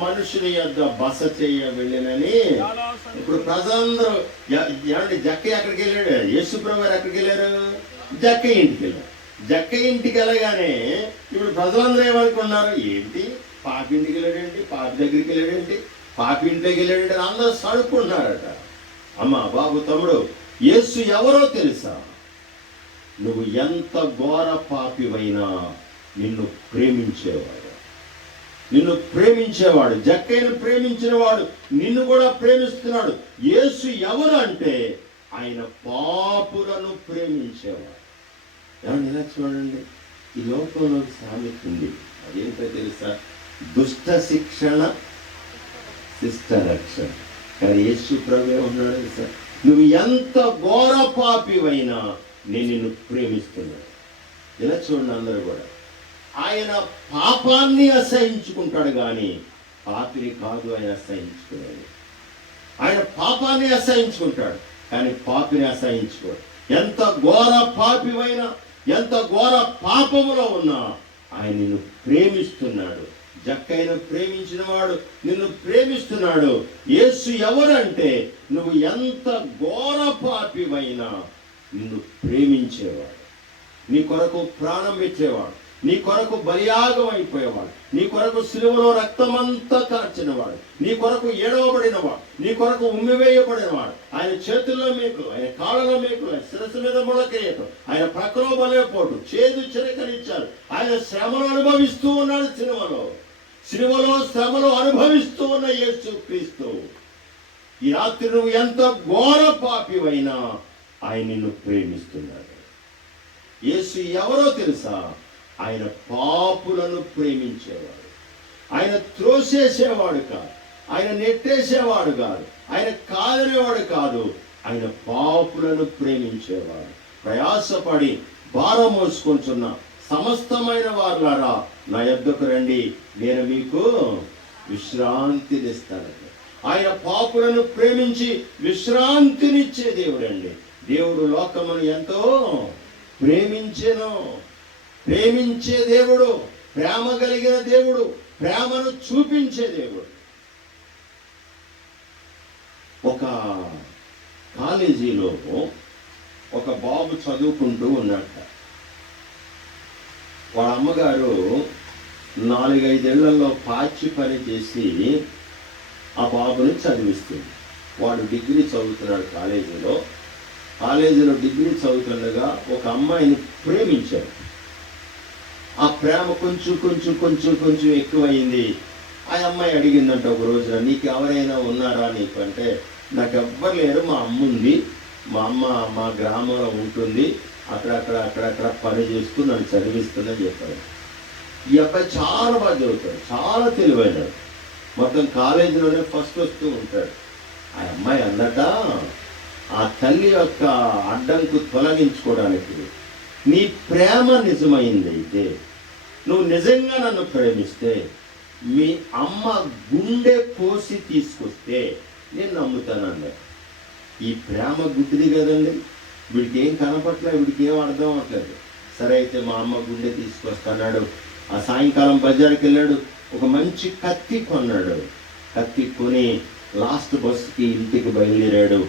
మనుషుని యొద్ద బస చేయ వెళ్ళినని. ఇప్పుడు ప్రజలందరూ ఏమంటే జక్కయ్య ఎక్కడికి వెళ్ళాడు? యేసుప్రభు గారు ఎక్కడికి వెళ్ళారు? జక్కయ్య ఇంటికి వెళ్ళారు. జక్కయ్య ఇంటికి వెళ్ళగానే ఇప్పుడు ప్రజలందరూ ఏమనుకున్నారు? ఏంటి పాపి ఇంటికి వెళ్ళాడేంటి, పాపి దగ్గరికి వెళ్ళాడేంటి, పాపి ఇంట్లోకి వెళ్ళాడంటే అందరూ సడుపుకుంటున్నారట. అమ్మ బాబు తమ్ముడు, యేసు ఎవరో తెలుసా? నువ్వు ఎంత ఘోర పాపివైనా నిన్ను ప్రేమించేవాడు, జక్కయ్యను ప్రేమించిన వాడు నిన్ను కూడా ప్రేమిస్తున్నాడు. యేసు ఎవరు అంటే ఆయన పాపులను ప్రేమించేవాడు. ఏమన్నా ఇలా చూడండి, ఈ లోకంలో సామెత ఉంది, అదేంటో తెలుసా? దుష్ట శిక్షణ శిష్ట రక్షణ. కానీ యేసు ప్రభువే ఉన్నాడు తెలుసా? నువ్వు ఎంత ఘోర పాపివైనా నేను నిన్ను ప్రేమిస్తున్నాను. ఇలా చూడండి, అందరూ కూడా ఆయన పాపాన్ని అసహించుకుంటాడు కానీ పాపిని కాదు ఆయన అసహించుకునేది. ఆయన పాపాన్ని అసహించుకుంటాడు కానీ పాపిని అసహించుకోడు. ఎంత ఘోర పాపివైనా, ఎంత ఘోర పాపములో ఉన్నా ఆయన నిన్ను ప్రేమిస్తున్నాడు. జక్కయ్యను ప్రేమించిన వాడు నిన్ను ప్రేమిస్తున్నాడు. యేసు ఎవరంటే నువ్వు ఎంత ఘోర పాపివైనా నిన్ను ప్రేమించేవాడు, నీ కొరకు ప్రాణం పెట్టేవాడు, నీ కొరకు బలియాగం అయిపోయేవాడు, నీ కొరకు సిలువలో రక్తమంతా కార్చినవాడు, నీ కొరకు ఏడవబడినవాడు, నీ కొరకు ఉమ్మివేయబడినవాడు. ఆయన చేతుల్లో మేకులు, ఆయన కాళ్ళలో మేకులు, ఆయన శిరస్సు మీద ముళ్ళకేయటం, ఆయన ప్రక్కలో బలైపోటు, చేదు చిరకరించారు. ఆయన శ్రమలు అనుభవిస్తూ ఉన్నాడు. సిలువలో శ్రమలు అనుభవిస్తూ ఉన్న యేసు క్రీస్తు ఈ రాత్రి నువ్వు ఎంత ఘోర పాపివైనా ఆయన నిన్ను ప్రేమిస్తున్నాడు. యేసు ఎవరో తెలుసా? ఆయన పాపులను ప్రేమించేవాడు. ఆయన త్రోసేసేవాడు కాదు, ఆయన నెట్టేసేవాడు కాదు, ఆయన కాదనేవాడు కాదు. ఆయన పాపులను ప్రేమించేవాడు. ప్రయాసపడి భారం మోసుకొంచున్న సమస్తమైన వారులారా నా యొద్దకు రండి, నేను మీకు విశ్రాంతినిస్తాను. ఆయన పాపులను ప్రేమించి విశ్రాంతినిచ్చే దేవుడండి. దేవుడు లోకమును ఎంతో ప్రేమించెను. ప్రేమించే దేవుడు, ప్రేమ కలిగిన దేవుడు, ప్రేమను చూపించే దేవుడు. ఒక కాలేజీలో ఒక బాబు చదువుకుంటూ ఉన్నట్ట. వాళ్ళ అమ్మగారు 4-5 ఏళ్లలో పాచి పని చేసి ఆ బాబుని చదివిస్తుంది. వాడు డిగ్రీ చదువుతున్నాడు కాలేజీలో డిగ్రీ చదువుతుండగా ఒక అమ్మాయిని ప్రేమించాడు. ఆ ప్రేమ కొంచెం ఎక్కువైంది. ఆ అమ్మాయి అడిగిందంట ఒక రోజున, నీకు ఎవరైనా ఉన్నారా నీకు అంటే, నాకు ఎవ్వరు లేరు, మా అమ్మ ఉంది, మా అమ్మ మా గ్రామంలో ఉంటుంది, అక్కడక్కడ పని చేస్తూ నన్ను చదివిస్తుందని చెప్పాడు. ఈ అబ్బాయి చాలా బాగా చదువుతాడు, చాలా తెలివైనాడు, మొత్తం కాలేజీలోనే ఫస్ట్ వస్తూ ఉంటాడు. ఆ అమ్మాయి అందట ఆ తల్లి యొక్క అడ్డంకు తొలగించుకోవడానికి, నీ ప్రేమ నిజమైందైతే, నువ్వు నిజంగా నన్ను ప్రేమిస్తే మీ అమ్మ గుండె కోసి తీసుకొస్తే నేను నమ్ముతానండి. ఈ ప్రేమ గుడ్డిది కదండి, వీడికి ఏం కనపట్లేదు, వీడికి ఏం అర్థం అవ్వట్లేదు. సరే అయితే మా అమ్మ గుండె తీసుకొస్తున్నాడు. ఆ సాయంకాలం బజార్కి వెళ్ళాడు, ఒక మంచి కత్తి కొన్నాడు. కత్తి కొని లాస్ట్ బస్సుకి ఇంటికి బయలుదేరాడు.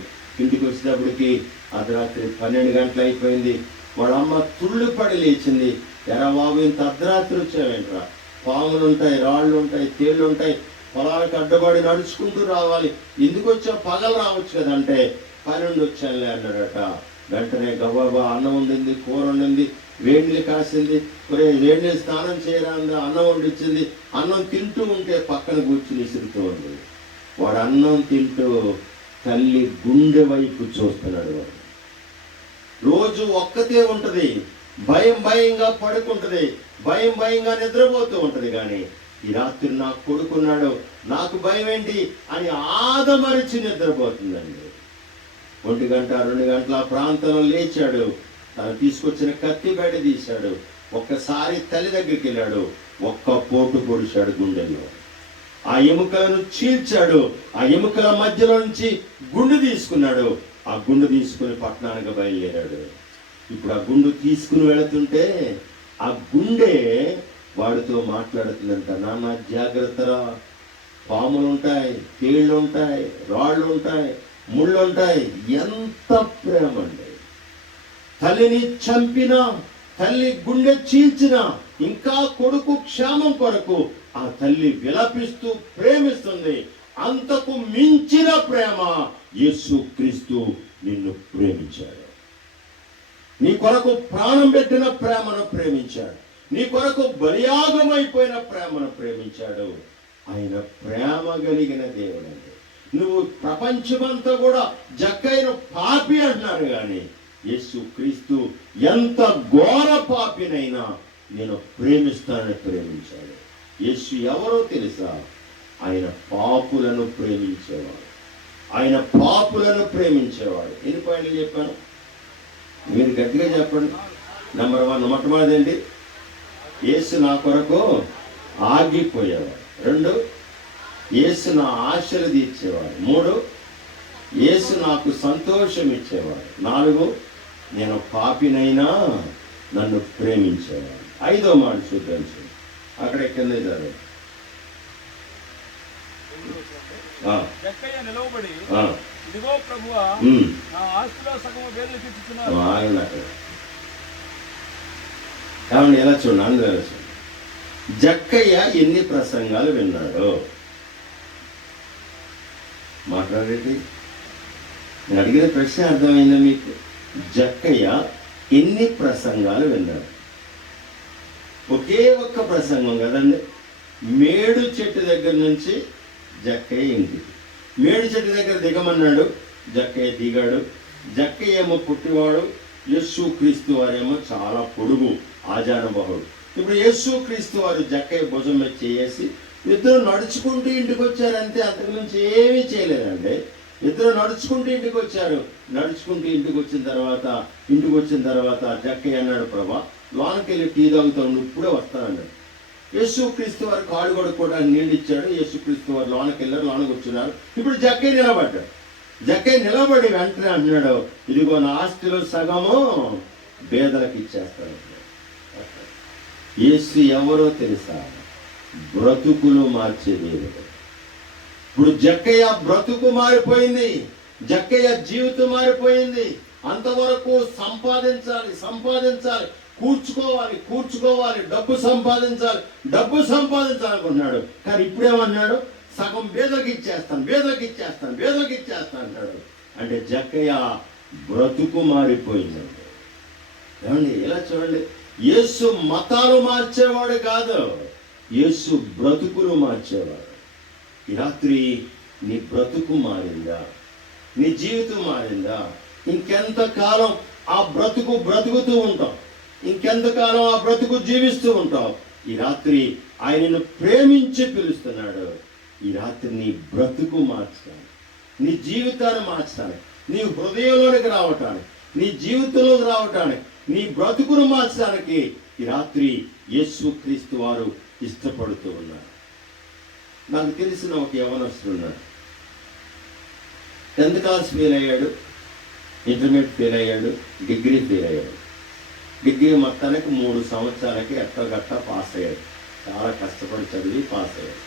ఇంటికి వచ్చేటప్పటికి అర్ధరాత్రి 12 గంటలు అయిపోయింది. వాళ్ళ అమ్మ తుళ్ళిపడి లేచింది. ఎరా బాబు, ఇంత అర్ధరాత్రి వచ్చావేంట్రా? పాములు ఉంటాయి, రాళ్ళు ఉంటాయి, తేళ్ళు ఉంటాయి, పొలాలకు అడ్డబడి నడుచుకుంటూ రావాలి, ఎందుకు వచ్చావు? పగలు రావచ్చు కదంటే, 12 వచ్చానులే అన్నాడట. వెంటనే గవ్వబా అన్నం వండింది, కూర వండింది, వేడిని కాసింది. వేడిని స్నానం చేయరా అంది, అన్నం వండిచ్చింది. అన్నం తింటూ ఉంటే పక్కన కూర్చుని విసురుతూ ఉంది. వాడు అన్నం తింటూ తల్లి గుండె వైపు చూస్తున్నాడు. వాడు రోజు ఒక్కతే ఉంటుంది, భయంగా పడుకుంటుంది, భయంగా నిద్రపోతూ ఉంటుంది. కానీ ఈ రాత్రి నాకు కొడుకున్నాడు, నాకు భయం ఏంటి అని ఆదమరిచి నిద్రపోతుందండి. 1 గంట 2 గంటల ప్రాంతంలో లేచాడు. తను తీసుకొచ్చిన కత్తి బయట తీశాడు. ఒక్కసారి తల్లి దగ్గరికి వెళ్ళాడు, ఒక్క పోటు పొడిచాడు గుండెల్లో. ఆ ఎముకలను చీల్చాడు. ఆ ఎముకల మధ్యలో నుంచి గుండు తీసుకున్నాడు. ఆ గుండు తీసుకుని పట్టణానికి బయలుదేరాడు. ఇప్పుడు ఆ గుండు తీసుకుని వెళుతుంటే ఆ గుండె వాడితో మాట్లాడుతుందంట, నాన్న జాగ్రత్తరా, పాములు ఉంటాయి, తేళ్ళు ఉంటాయి, రాళ్ళు ఉంటాయి, ముళ్ళు ఉంటాయి. ఎంత ప్రేమ అండి! తల్లిని చంపిన, తల్లి గుండె చీల్చిన, ఇంకా కొడుకు క్షేమం కొరకు ఆ తల్లి విలపిస్తూ ప్రేమిస్తుంది. అంతకు మించిన ప్రేమ యేసు క్రీస్తు నిన్ను ప్రేమించాడు. నీ కొరకు ప్రాణం పెట్టిన ప్రేమను ప్రేమించాడు. నీ కొరకు బలియాగమైపోయిన ప్రేమను ప్రేమించాడు. ఆయన ప్రేమ కలిగిన దేవుడండి. నువ్వు ప్రపంచమంతా కూడా జక్కయ్యను పాపి అంటున్నారు, కానీ యేసు క్రీస్తు ఎంత ఘోర పాపినైనా నేను ప్రేమిస్తానని ప్రేమించాడు. యేసు ఎవరో తెలుసా? ఆయన పాపులను ప్రేమించేవాడు. ఆయన పాపులను ప్రేమించేవాడు. ఎన్ని పాయింట్లు చెప్పాను? మీరు గట్టిగా చెప్పండి. నెంబర్ 1, మొట్టమొదటి ఏంటి? యేసు నా కొరకు ఆగిపోయేవాడు. 2, యేసు నా ఆశలు తీర్చేవాడు. 3, యేసు నాకు సంతోషం ఇచ్చేవాడు. 4, నేను పాపినైనా నన్ను ప్రేమించేవాడు. 5వ మాట చూద్దాం. అక్కడ కింద చదివాడు. నిలవబడి, ఇదిగో ప్రభువా, నా ఆస్తిలో సగము వేదన తీర్చుచున్నాను. కాబట్టి ఎలా చూడండి, జక్కయ్య ఎన్ని ప్రసంగాలు విన్నాడు? మాట్లాడేది నేను అడిగిన ప్రశ్న అర్థమైందా మీకు? జక్కయ్య ఎన్ని ప్రసంగాలు విన్నాడు? ఒకే ఒక్క ప్రసంగం కదండి. మేడు చెట్టు దగ్గర నుంచి జక్కయ్య ఇంటికి, మేడు చెట్టు దగ్గర దిగమన్నాడు, జక్కయ్య దిగాడు. జక్కయ్య ఏమో పుట్టివాడు, యేసు క్రీస్తు వారేమో చాలా పొడుగు ఆజానుబాహుడు. ఇప్పుడు యేసు క్రీస్తు వారు జక్కయ్య భుజం మీద చేసి ఇద్దరు నడుచుకుంటూ ఇంటికి వచ్చారంతే, అంతకు మించి ఏమీ చేయలేదండి. ఇద్దరు నడుచుకుంటూ ఇంటికి వచ్చారు. నడుచుకుంటూ ఇంటికి వచ్చిన తర్వాత జక్కయ్య అన్నాడు, ప్రభా లోనకి వెళ్ళి టీ తాగుతాను, ఇప్పుడే వస్తానన్నాడు. యేసు క్రీస్తు వారు కాడు కొడుకోవడానికి నీళ్ళు ఇచ్చాడు. యేసు క్రీస్తు వారు లోనకి వెళ్ళారు, లోనకి వచ్చినారు. ఇప్పుడు జక్కయ్య నిలబడ్డాడు. జక్కయ్య నిలబడి వెంటనే అన్నాడు, ఇదిగో నా ఆస్తిలో సగము పేదలకు ఇచ్చేస్తాడు. యేసు ఎవరో తెలుసా? బ్రతుకులు మార్చే దేవుడు. ఇప్పుడు జక్కయ్య బ్రతుకు మారిపోయింది, జక్కయ్య జీవితం మారిపోయింది. అంతవరకు సంపాదించాలి, కూర్చుకోవాలి, డబ్బు సంపాదించాలనుకున్నాడు. కానీ ఇప్పుడేమన్నాడు? సగం పేదలకు ఇచ్చేస్తాను అన్నాడు. అంటే జక్కయ్య బ్రతుకు మారిపోయిందండి. ఏమండి ఇలా చూడండి, యేసు మతాలు మార్చేవాడు కాదు, యేసు బ్రతుకులు మార్చేవాడు. ఈ రాత్రి నీ బ్రతుకు మారిందా? నీ జీవితం మారిందా? ఇంకెంతకాలం ఆ బ్రతుకుతూ ఉంటాం? ఇంకెంతకాలం ఆ బ్రతుకు జీవిస్తూ ఉంటాం? ఈ రాత్రి ఆయనను ప్రేమించి పిలుస్తున్నాడు. ఈ రాత్రి నీ బ్రతుకు మార్చడానికి, నీ జీవితాన్ని మార్చడానికి, నీ హృదయంలోనికి రావటానికి, నీ జీవితంలోకి రావటానికి, నీ బ్రతుకును మార్చడానికి ఈ రాత్రి యేసు క్రీస్తు వారు ఇష్టపడుతూ ఉన్నారు. నాకు తెలిసిన ఒక యవనస్తుడు ఉన్నాడు. 10th క్లాస్ ఫెయిల్ అయ్యాడు, ఇంటర్మీడియట్ ఫెయిల్ అయ్యాడు, డిగ్రీ ఫెయిల్ అయ్యాడు. డిగ్రీ మొత్తానికి 3 సంవత్సరాలకి ఎట్టగట్ట పాస్ అయ్యాడు. చాలా కష్టపడి చదివి పాస్ అయ్యాడు.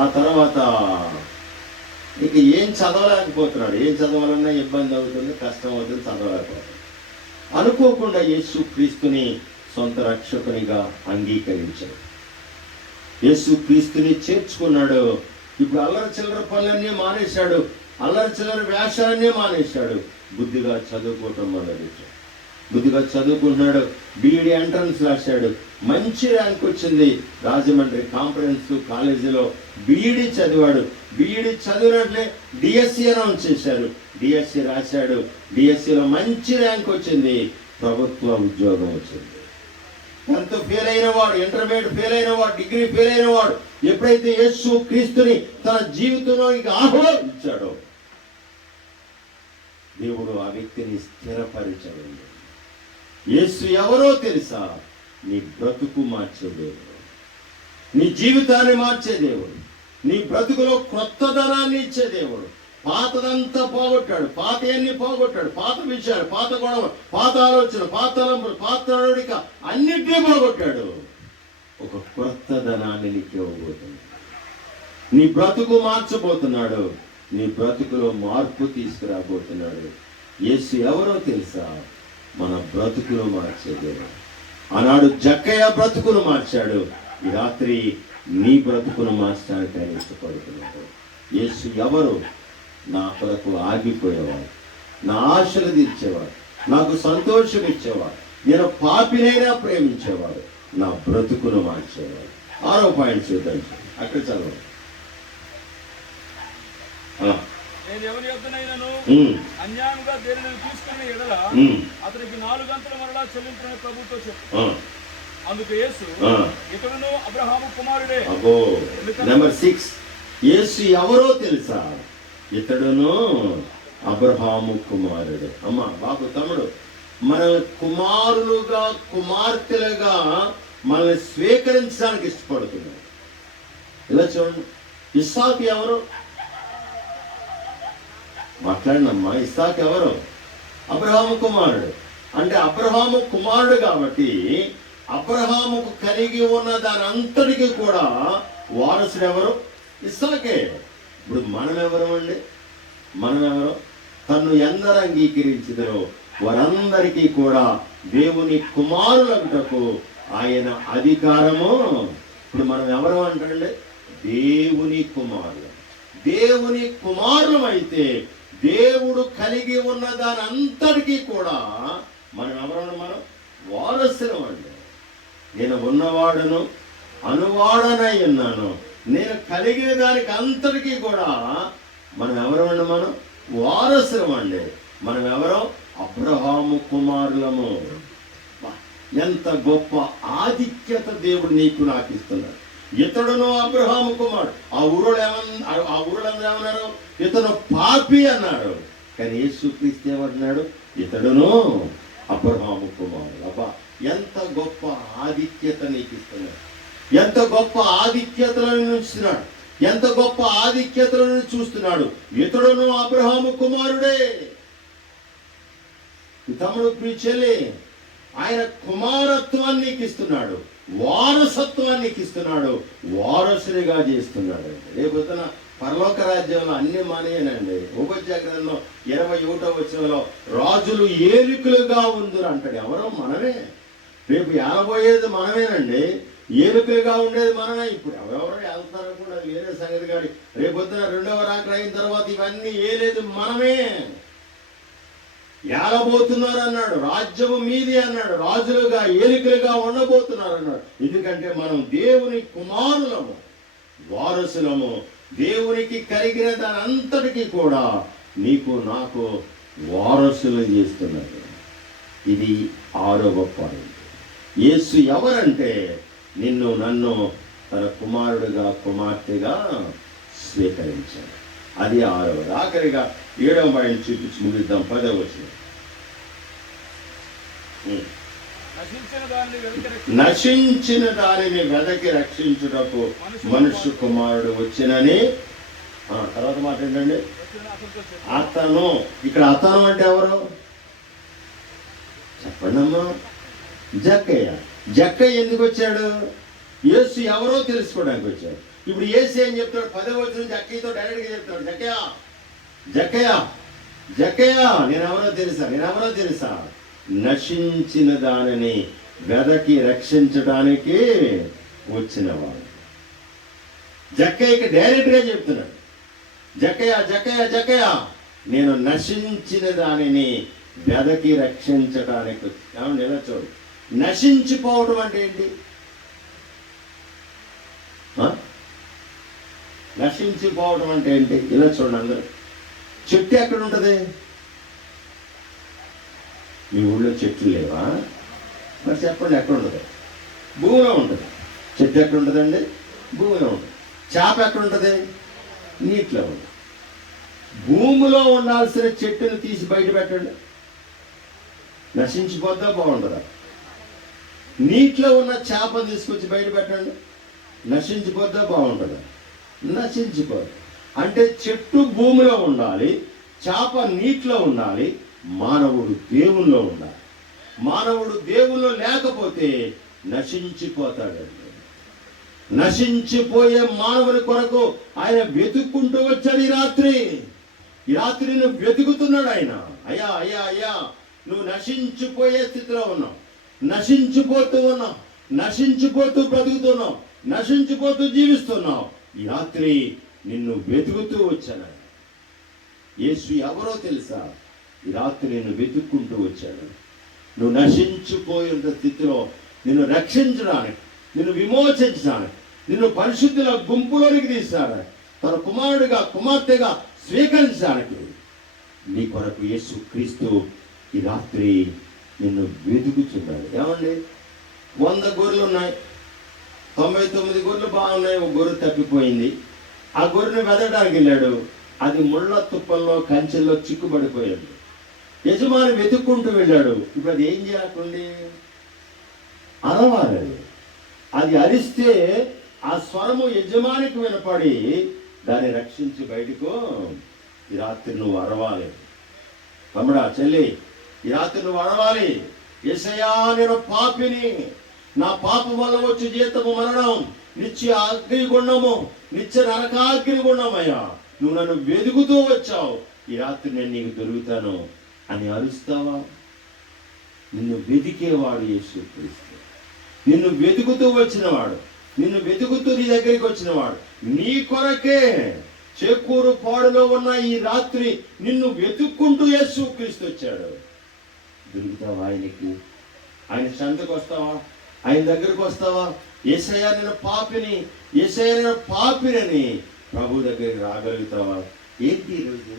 ఆ తర్వాత ఇక ఏం చదవలేకపోతున్నాడు. ఏం చదవాలన్నా ఇబ్బంది అవుతుంది, కష్టం అవుతుంది, చదవలేకపోతున్నాడు. అనుకోకుండా యేసు క్రీస్తుని సొంత రక్షకునిగా అంగీకరించాడు. యేసు క్రీస్తుని చేర్చుకున్నాడు. ఇప్పుడు అల్లరి చిల్లర పనులన్నీ మానేశాడు, అల్లరి చిల్లర వేషాలన్నీ మానేశాడు. బుద్ధిగా చదువుకోవటం మొదలెట్టాడు. బుద్ధిగా చదువుకున్నాడు. బీఈడి ఎంట్రన్స్ రాశాడు. మంచి ర్యాంక్ వచ్చింది. రాజమండ్రి కాంప్రహెన్స్ కాలేజీలో బీఈడి చదివాడు. బీఈడి చదివినట్లే డిఎస్సి అనౌన్స్ చేశారు. డిఎస్సి రాశాడు. డిఎస్సిలో మంచి ర్యాంక్ వచ్చింది. ప్రభుత్వ ఉద్యోగం వచ్చింది. 10th ఫెయిల్ అయిన వాడు, ఇంటర్మీడియట్ ఫెయిల్ అయిన వాడు, డిగ్రీ ఫెయిల్ అయిన వాడు ఎప్పుడైతే యేసు క్రీస్తుని తన జీవితంలోనికి ఆహ్వానించాడో దేవుడు ఆ వ్యక్తిని స్థిరపరిచాడు. యేసు ఎవరో తెలుసా? నీ బ్రతుకు మార్చే దేవుడు, నీ జీవితాన్ని మార్చే దేవుడు, నీ బ్రతుకులో క్రొత్తదనాన్ని ఇచ్చే దేవుడు, పాతదంతా పోగొట్టాడు, పాతయన్ని పోగొట్టాడు, పాత విషయాలు, పాత గొడవ, పాత ఆలోచన, పాత తలంపులు, పాత నడవడిక అన్నిటినీ పోగొట్టాడు. ఒక క్రొత్త ధనాన్ని నీకు ఇవ్వబోతున్నాడు. నీ బ్రతుకు మార్చబోతున్నాడు. నీ బ్రతుకులో మార్పు తీసుకురాబోతున్నాడు. యేసు ఎవరో తెలుసా? మన బ్రతుకులు మార్చేదేమో. ఆనాడు జక్కయ్య బ్రతుకును మార్చాడు. ఈ రాత్రి నీ బ్రతుకును మార్చడానికి ఆయన ఇష్టపడుతున్నాడు. యేసు ఎవరు? నా కొరకు ఆగిపోయేవాడు, నా ఆశలు తీర్చేవాడు, నాకు సంతోషం ఇచ్చేవాడు, నేను పాపినైనా ప్రేమించేవాడు, నా బ్రతుకును మార్చేవాడు. 6వ పాయింట్ చూద్దాం. అక్కడ చదవండి. నేను ఎవరి యొద్దనైనను అన్యాయంగా దేనిని తీసుకున్న ఎడల అతనికి 4 గంటల మరలా చెల్లింపుని ప్రభుతో చెప్పు. అందుకు యేసు, ఇతడును అబ్రహాము కుమారుడే. నెంబర్ 6, యేసు ఎవరో తెలుసా? ఇతడును అబ్రహాము కుమారుడే. అమ్మా, బాబు, తమ్ముడు, మన కుమారులుగా, కుమార్తెలుగా మనల్ని స్వీకరించడానికి ఇష్టపడుతున్నాడు. ఇలా చూడండి. ఇస్సాకు ఎవరు? మాట్లాడినమ్మా. ఇస్సాకు ఎవరు? అబ్రహాము కుమారుడు. అంటే అబ్రహాము కుమారుడు కాబట్టి అబ్రహాముకు కలిగి ఉన్న దాని అంతటికి కూడా వారసుడు ఎవరు? ఇస్సాకే. ఇప్పుడు మనం ఎవరు అండి? మనం ఎవరు? తను ఎందరు అంగీకరించిదరో వారందరికీ కూడా దేవుని కుమారులంటకు ఆయన అధికారము. ఇప్పుడు మనం ఎవరు అంటారండి? దేవుని కుమారులు. దేవుని కుమారులం అయితే దేవుడు కలిగి ఉన్న దాని అంతటికీ కూడా మనం ఎవరన్నా? మనం వారసులం అండి. నేను ఉన్నవాడును, అనువాడనై ఉన్నాను. నేను కలిగిన దానికి అంతటికీ కూడా మనం ఎవరమండి? మనం వారసులం అండి. మనం ఎవరో? అబ్రహాము కుమారులము. ఎంత గొప్ప ఆధిక్యత దేవుడు నీకు నాకు ఇస్తున్నాడు. ఇతడును అబ్రహాము కుమారుడు. ఆ ఊరోళ్ళందరూ ఏమన్నారు? ఇతను పాపి అన్నారు. కానీ యేసుక్రీస్తు ఏమంటున్నాడు? ఇతడును అబ్రహాము కుమారుడు. అబ్బా, ఎంత గొప్ప ఆధిక్యత నీకు ఇస్తున్నాడు. ఎంత గొప్ప ఆధిక్యతలను ఉంచుతున్నాడు. ఎంత గొప్ప ఆధిక్యతలను చూస్తున్నాడు. ఇతడును అబ్రహాము కుమారుడే. తమ్ముడు, ప్రియులే, ఆయన కుమారత్వాన్ని నీకు ఇస్తున్నాడు, వారసత్వాన్ని ఇస్తున్నాడు, వారసునిగా చేస్తున్నాడు. రేపొద్దున పరలోక రాజ్యంలో అన్ని మనయేనండి. ఉపదేశ గ్రంథం 21వ వచనంలో రాజులు ఏలికలుగా ఉందురు అంటాడు. ఎవరో? మనమే. రేపు ఏలబోయేది మనమేనండి. ఏలికలుగా ఉండేది మనమే. ఇప్పుడు ఎవరెవరో వెళ్తారో కూడా అది వేరే సంగతి. కానీ రేపొద్దున 2వ రాకడ అయిన తర్వాత ఇవన్నీ ఏలేదు మనమే. ఏలబోతున్నారు అన్నాడు. రాజ్యము మీది అన్నాడు. రాజులుగా, ఏలికలుగా ఉండబోతున్నారు అన్నాడు. ఎందుకంటే మనం దేవుని కుమారులము, వారసులము. దేవునికి కలిగిన దాని అంతటికీ కూడా నీకు నాకు వారసులు చేస్తున్నాడు. ఇది 6వ పాయింట్. యేసు ఎవరంటే నిన్ను నన్ను తన కుమారుడుగా, కుమార్తెగా స్వీకరించాడు. అది 6వది. ఆఖరిగా 7వ పాయింట్ చూపించి ముగిద్దాం. 10వ వచనం. నశించిన దానిని వెదకి రక్షించుటకు మనుష్య కుమారుడు వచ్చినని. తర్వాత మాట ఏంటండి? అతను. ఇక్కడ అతను అంటే ఎవరు చెప్పండి అమ్మా? జక్కయ్య. జక్కయ్య ఎందుకు వచ్చాడు? యేసు ఎవరో తెలుసుకోవడానికి వచ్చాడు. ఇప్పుడు యేసు ఏం చెప్తాడు? 10వ వచనం జక్కయ్యతో డైరెక్ట్గా చెప్తాడు. జక్కయ్య, జక్కయ్య, జక్కయ్య, నేనెవరో తెలుసా? నశించిన దానిని వెదకి రక్షించడానికి వచ్చినవాడు. జక్కయ్యకి డైరెక్ట్గా చెప్తున్నాడు. జక్కయ్య, జక్కయ్య, జక్కయ్య, నేను నశించిన దానిని వెదకి రక్షించడానికి. ఎలా చూడు, నశించిపోవడం అంటే ఏంటి? నశించిపోవడం అంటే ఏంటి? ఇలా చూడండి అందరూ. చెట్టు ఎక్కడ ఉంటుంది? మీ ఊళ్ళో చెట్లు లేవా? మరి చెప్పండి, ఎక్కడ ఉంటుంది? భూమిలో ఉంటుంది. చెట్టు ఎక్కడ ఉంటుందండి? భూమిలో ఉంటుంది. చేప ఎక్కడ ఉంటుంది? నీటిలో ఉంటుంది. భూమిలో ఉండాల్సిన చెట్టును తీసి బయట పెట్టండి, నశించిపోద్దా? బాగుంటుందా? నీటిలో ఉన్న చేపను తీసుకొచ్చి బయట పెట్టండి, నశించిపోద్దా? బాగుంటుందా? నశించిపోదు. అంటే చెట్టు భూమిలో ఉండాలి, చేప నీటిలో ఉండాలి, మానవుడు దేవుల్లో ఉండాలి. మానవుడు దేవుల్లో లేకపోతే నశించిపోతాడండి. నశించిపోయే మానవుని కొరకు ఆయన వెతుక్కుంటూ వచ్చాడు. ఈ రాత్రి నువ్వు వెతుకుతున్నాడు ఆయన. అయ్యా అయ్యా అయ్యా, నువ్వు నశించిపోయే స్థితిలో ఉన్నావు, నశించిపోతూ ఉన్నావు, నశించిపోతూ బ్రతుకుతున్నావు, నశించిపోతూ జీవిస్తున్నావు. ఈ రాత్రి నిన్ను వెతుకుతూ వచ్చాను. యేసు ఎవరో తెలుసా? ఈ రాత్రి నిన్ను వెతుక్కుంటూ వచ్చాడు. నువ్వు నశించిపోయేంత స్థితిలో నిన్ను రక్షించడానికి, నిన్ను విమోచించడానికి, నిన్ను పరిశుద్ధుల గుంపులోనికి తీసాడానికి, తన కుమారుడిగా కుమార్తెగా స్వీకరించడానికి నీ కొరకు యేసు క్రీస్తు ఈ రాత్రి నిన్ను వెతుకుచున్నాడు. ఏమండి, 100 గొర్రెలు ఉన్నాయి, 99 గొర్రెలు బాగున్నాయి, ఒక గొర్రె తప్పిపోయింది. ఆ గొర్రెను వెదడానికి వెళ్ళాడు, అది ముళ్ళ తుప్పల్లో కంచెల్లో చిక్కుబడిపోయాడు. యజమాని వెతుక్కుంటూ వెళ్ళాడు. ఇప్పుడు అది ఏం చేయాలండి? అరవాలి. అది అరిస్తే ఆ స్వరము యజమానికి వినపడి దాన్ని రక్షించి బయటకు ఈ రాత్రి నువ్వు అరవాలి. తమ్ముడా, చెల్లి, ఈ రాత్రి నువ్వు అరవాలి. యేసయ్యా, నేను పాపిని, నా పాపం వల్ల వచ్చి జీతము మరణం, నిత్య అగ్నిగుండము, నిత్య నరకాగ్నిగుండమయ్యా, నువ్వు నన్ను వెతుకుతూ వచ్చావు, ఈ రాత్రి నేను నీకు దొరుకుతాను అని అరుస్తావా? నిన్ను వెతికేవాడు యేసు క్రీస్తు. నిన్ను వెతుకుతూ వచ్చినవాడు, నిన్ను వెతుకుతూ నీ దగ్గరికి వచ్చినవాడు, నీ కొరకే చేకూరు పాడులో ఉన్న ఈ రాత్రి నిన్ను వెతుక్కుంటూ యేసు క్రీస్తు వచ్చాడు. దొరుకుతావా ఆయనకి? ఆయన చెంతకు వస్తావా? ఆయన దగ్గరకు వస్తావా? యేసయ్యా, నేను పాపిని, యేసయ్యా, నేను పాపినని ప్రభు దగ్గరికి రాగలుగుతావా? ఏంటి ఈరోజు?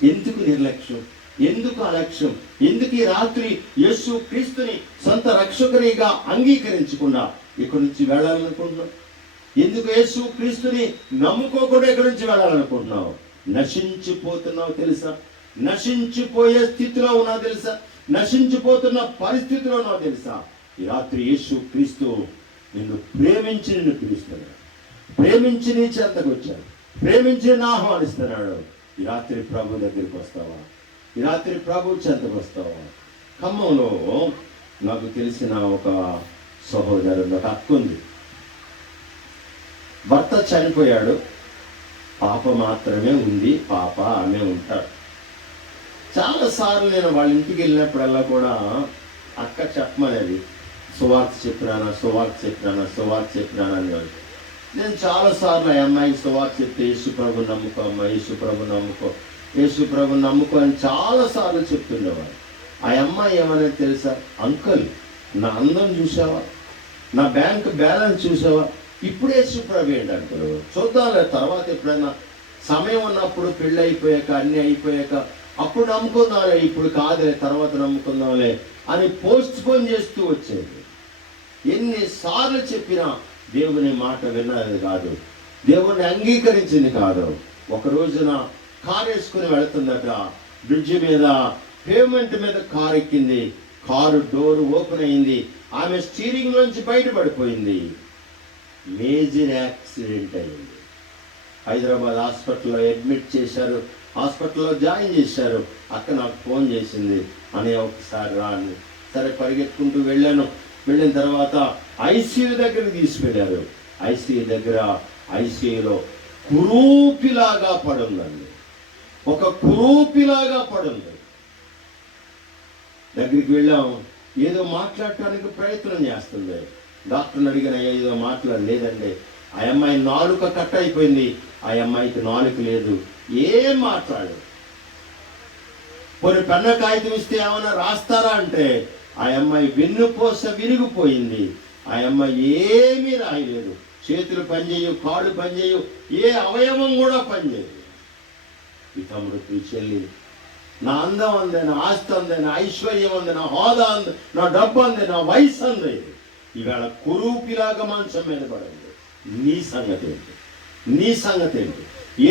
ఎందుకు నిర్లక్ష్యం? ఎందుకు అలక్ష్యం? ఎందుకు ఈ రాత్రి యేసు క్రీస్తుని సొంత రక్షకునిగా అంగీకరించకుండా ఇక్కడి నుంచి వెళ్ళాలనుకుంటున్నావు? ఎందుకు యేసు క్రీస్తుని నమ్ముకోకుండా ఇక్కడి నుంచి వెళ్ళాలనుకుంటున్నావు? నశించిపోతున్నావు తెలుసా? నశించిపోయే స్థితిలో ఉన్నావు తెలుసా? నశించిపోతున్న పరిస్థితిలో ఉన్నావు తెలుసా? ఈ రాత్రి యేసు క్రీస్తు నిన్ను ప్రేమించి నిన్ను పిలుస్తున్నాడు, ప్రేమించి నీ చెంతకు వచ్చాడు, ప్రేమించి నిన్ను ఆహ్వానిస్తున్నాడు. ఈ రాత్రి ప్రభు దగ్గరికి వస్తావా? ఈ రాత్రి ప్రభు చెంతకు వస్తావా? ఖమ్మంలో నాకు తెలిసిన ఒక సహోదరుడు, ఒక అక్క ఉంది. భర్త చనిపోయాడు, పాప మాత్రమే ఉంది, పాప ఆమె ఉంటాడు. చాలాసార్లు నేను వాళ్ళ ఇంటికి వెళ్ళినప్పుడల్లా కూడా అక్క చెప్పమనేది, సువార్త చెప్పినానా, సువార్త చెప్పినానా, సువార్త చెప్పినానా అని. నేను చాలాసార్లు ఆ అమ్మాయికి సువార్త చెప్తే, యేసు ప్రభు నమ్ముకో అమ్మ, యేసు ప్రభు నమ్ముకో, యేసు ప్రభు నమ్ముకో అని చాలాసార్లు చెప్తుండేవాడు. ఆ అమ్మాయి ఏమనేది తెలుసా? అంకుల్, నా అందం చూసావా, నా బ్యాంక్ బ్యాలెన్స్ చూసావా, ఇప్పుడు యేసు ప్రభు ఏంటి అంకుల్, చూద్దాంలే తర్వాత ఎప్పుడైనా సమయం ఉన్నప్పుడు, పెళ్ళి అయిపోయాక, అన్నీ అయిపోయాక అప్పుడు నమ్ముకుందాంలే, ఇప్పుడు కాదులే తర్వాత నమ్ముకుందాంలే అని పోస్ట్ పోన్ చేస్తూ వచ్చేది. ఎన్నిసార్లు చెప్పినా దేవుని మాట విన్నది కాదు, దేవుణ్ణి అంగీకరించింది కాదు. ఒక రోజున కారు వేసుకుని వెళుతుందట, బ్రిడ్జి మీద, పేమెంట్ మీద కారు ఎక్కింది, కారు డోర్ ఓపెన్ అయింది, ఆమె స్టీరింగ్ నుంచి బయటపడిపోయింది. మేజర్ యాక్సిడెంట్ అయింది. హైదరాబాద్ హాస్పిటల్లో అడ్మిట్ చేశారు, హాస్పిటల్లో జాయిన్ చేశారు. అక్క నాకు ఫోన్ చేసింది, అని ఒకసారి రాని. సరే పరిగెత్తుకుంటూ వెళ్ళాను. వెళ్ళిన తర్వాత ఐసీయూ దగ్గరికి తీసుకెళ్ళారు. ఐసీయూలో కురూపిలాగా పడుందండి, ఒక కురూపిలాగా పడుంది. దగ్గరికి వెళ్ళాం, ఏదో మాట్లాడటానికి ప్రయత్నం చేస్తుంది. డాక్టర్ని అడిగిన, ఏదో మాట్లాడలేదండి. ఆ అమ్మాయి నాలుక కట్ అయిపోయింది, ఆ అమ్మాయికి నాలుక లేదు, ఏం మాట్లాడు. కొన్ని పెన్న కాగితం ఇస్తే ఏమైనా రాస్తారా అంటే ఆ అమ్మాయి వెన్నుపూస విరిగిపోయింది. ఆ అమ్మాయి ఏమీ రాయలేదు, చేతులు పనిచేయవు, కాళ్ళు పనిచేయవు, ఏ అవయవం కూడా పనిచేయదు. ఈ తమ్ముడు, ఈ చెల్లి, నా అందం అంది, నా ఆస్తి అంది, నా ఐశ్వర్యం అంది, నా హోదా అంది, నా డబ్బు అంది, నా వయసు అంది, ఇవాళ కురూపిలాగా మంచం మీద పడింది. నీ సంగతి ఏంటి? నీ సంగతి ఏంటి?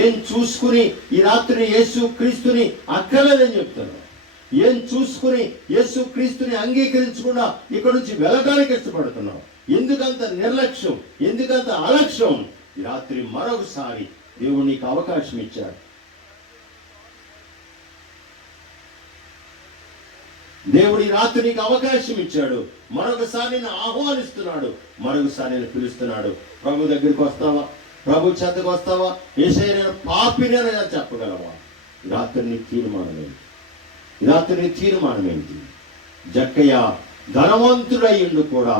ఏం చూసుకుని ఈ రాత్రి యేసు క్రీస్తుని అక్కర్లేదని చెప్తున్నావు? ఏం చూసుకుని యేసు క్రీస్తుని అంగీకరించకుండా ఇక్కడ నుంచి వెళ్ళడానికి ఇష్టపడుతున్నావు? ఎందుకంత నిర్లక్ష్యం, ఎందుకంత అలక్ష్యం? ఈ రాత్రి మరొకసారి దేవుడు నీకు అవకాశం ఇచ్చాడు. దేవుడు ఈ రాత్రి నీకు అవకాశం ఇచ్చాడు. మరొకసారి నేను ఆహ్వానిస్తున్నాడు, మరొకసారి నేను పిలుస్తున్నాడు. ప్రభు దగ్గరికి వస్తావా? ప్రభు చెంతకు వస్తావా? యేసయ్య నేను పాపిని అని చెప్పగలవా? ఈ రాత్రి నీ తీర్మానం ఏంటి? ఈ రాత్రి నీ తీర్మానం ఏంటి? జక్కయ్య ధనవంతుడయ్యిండు కూడా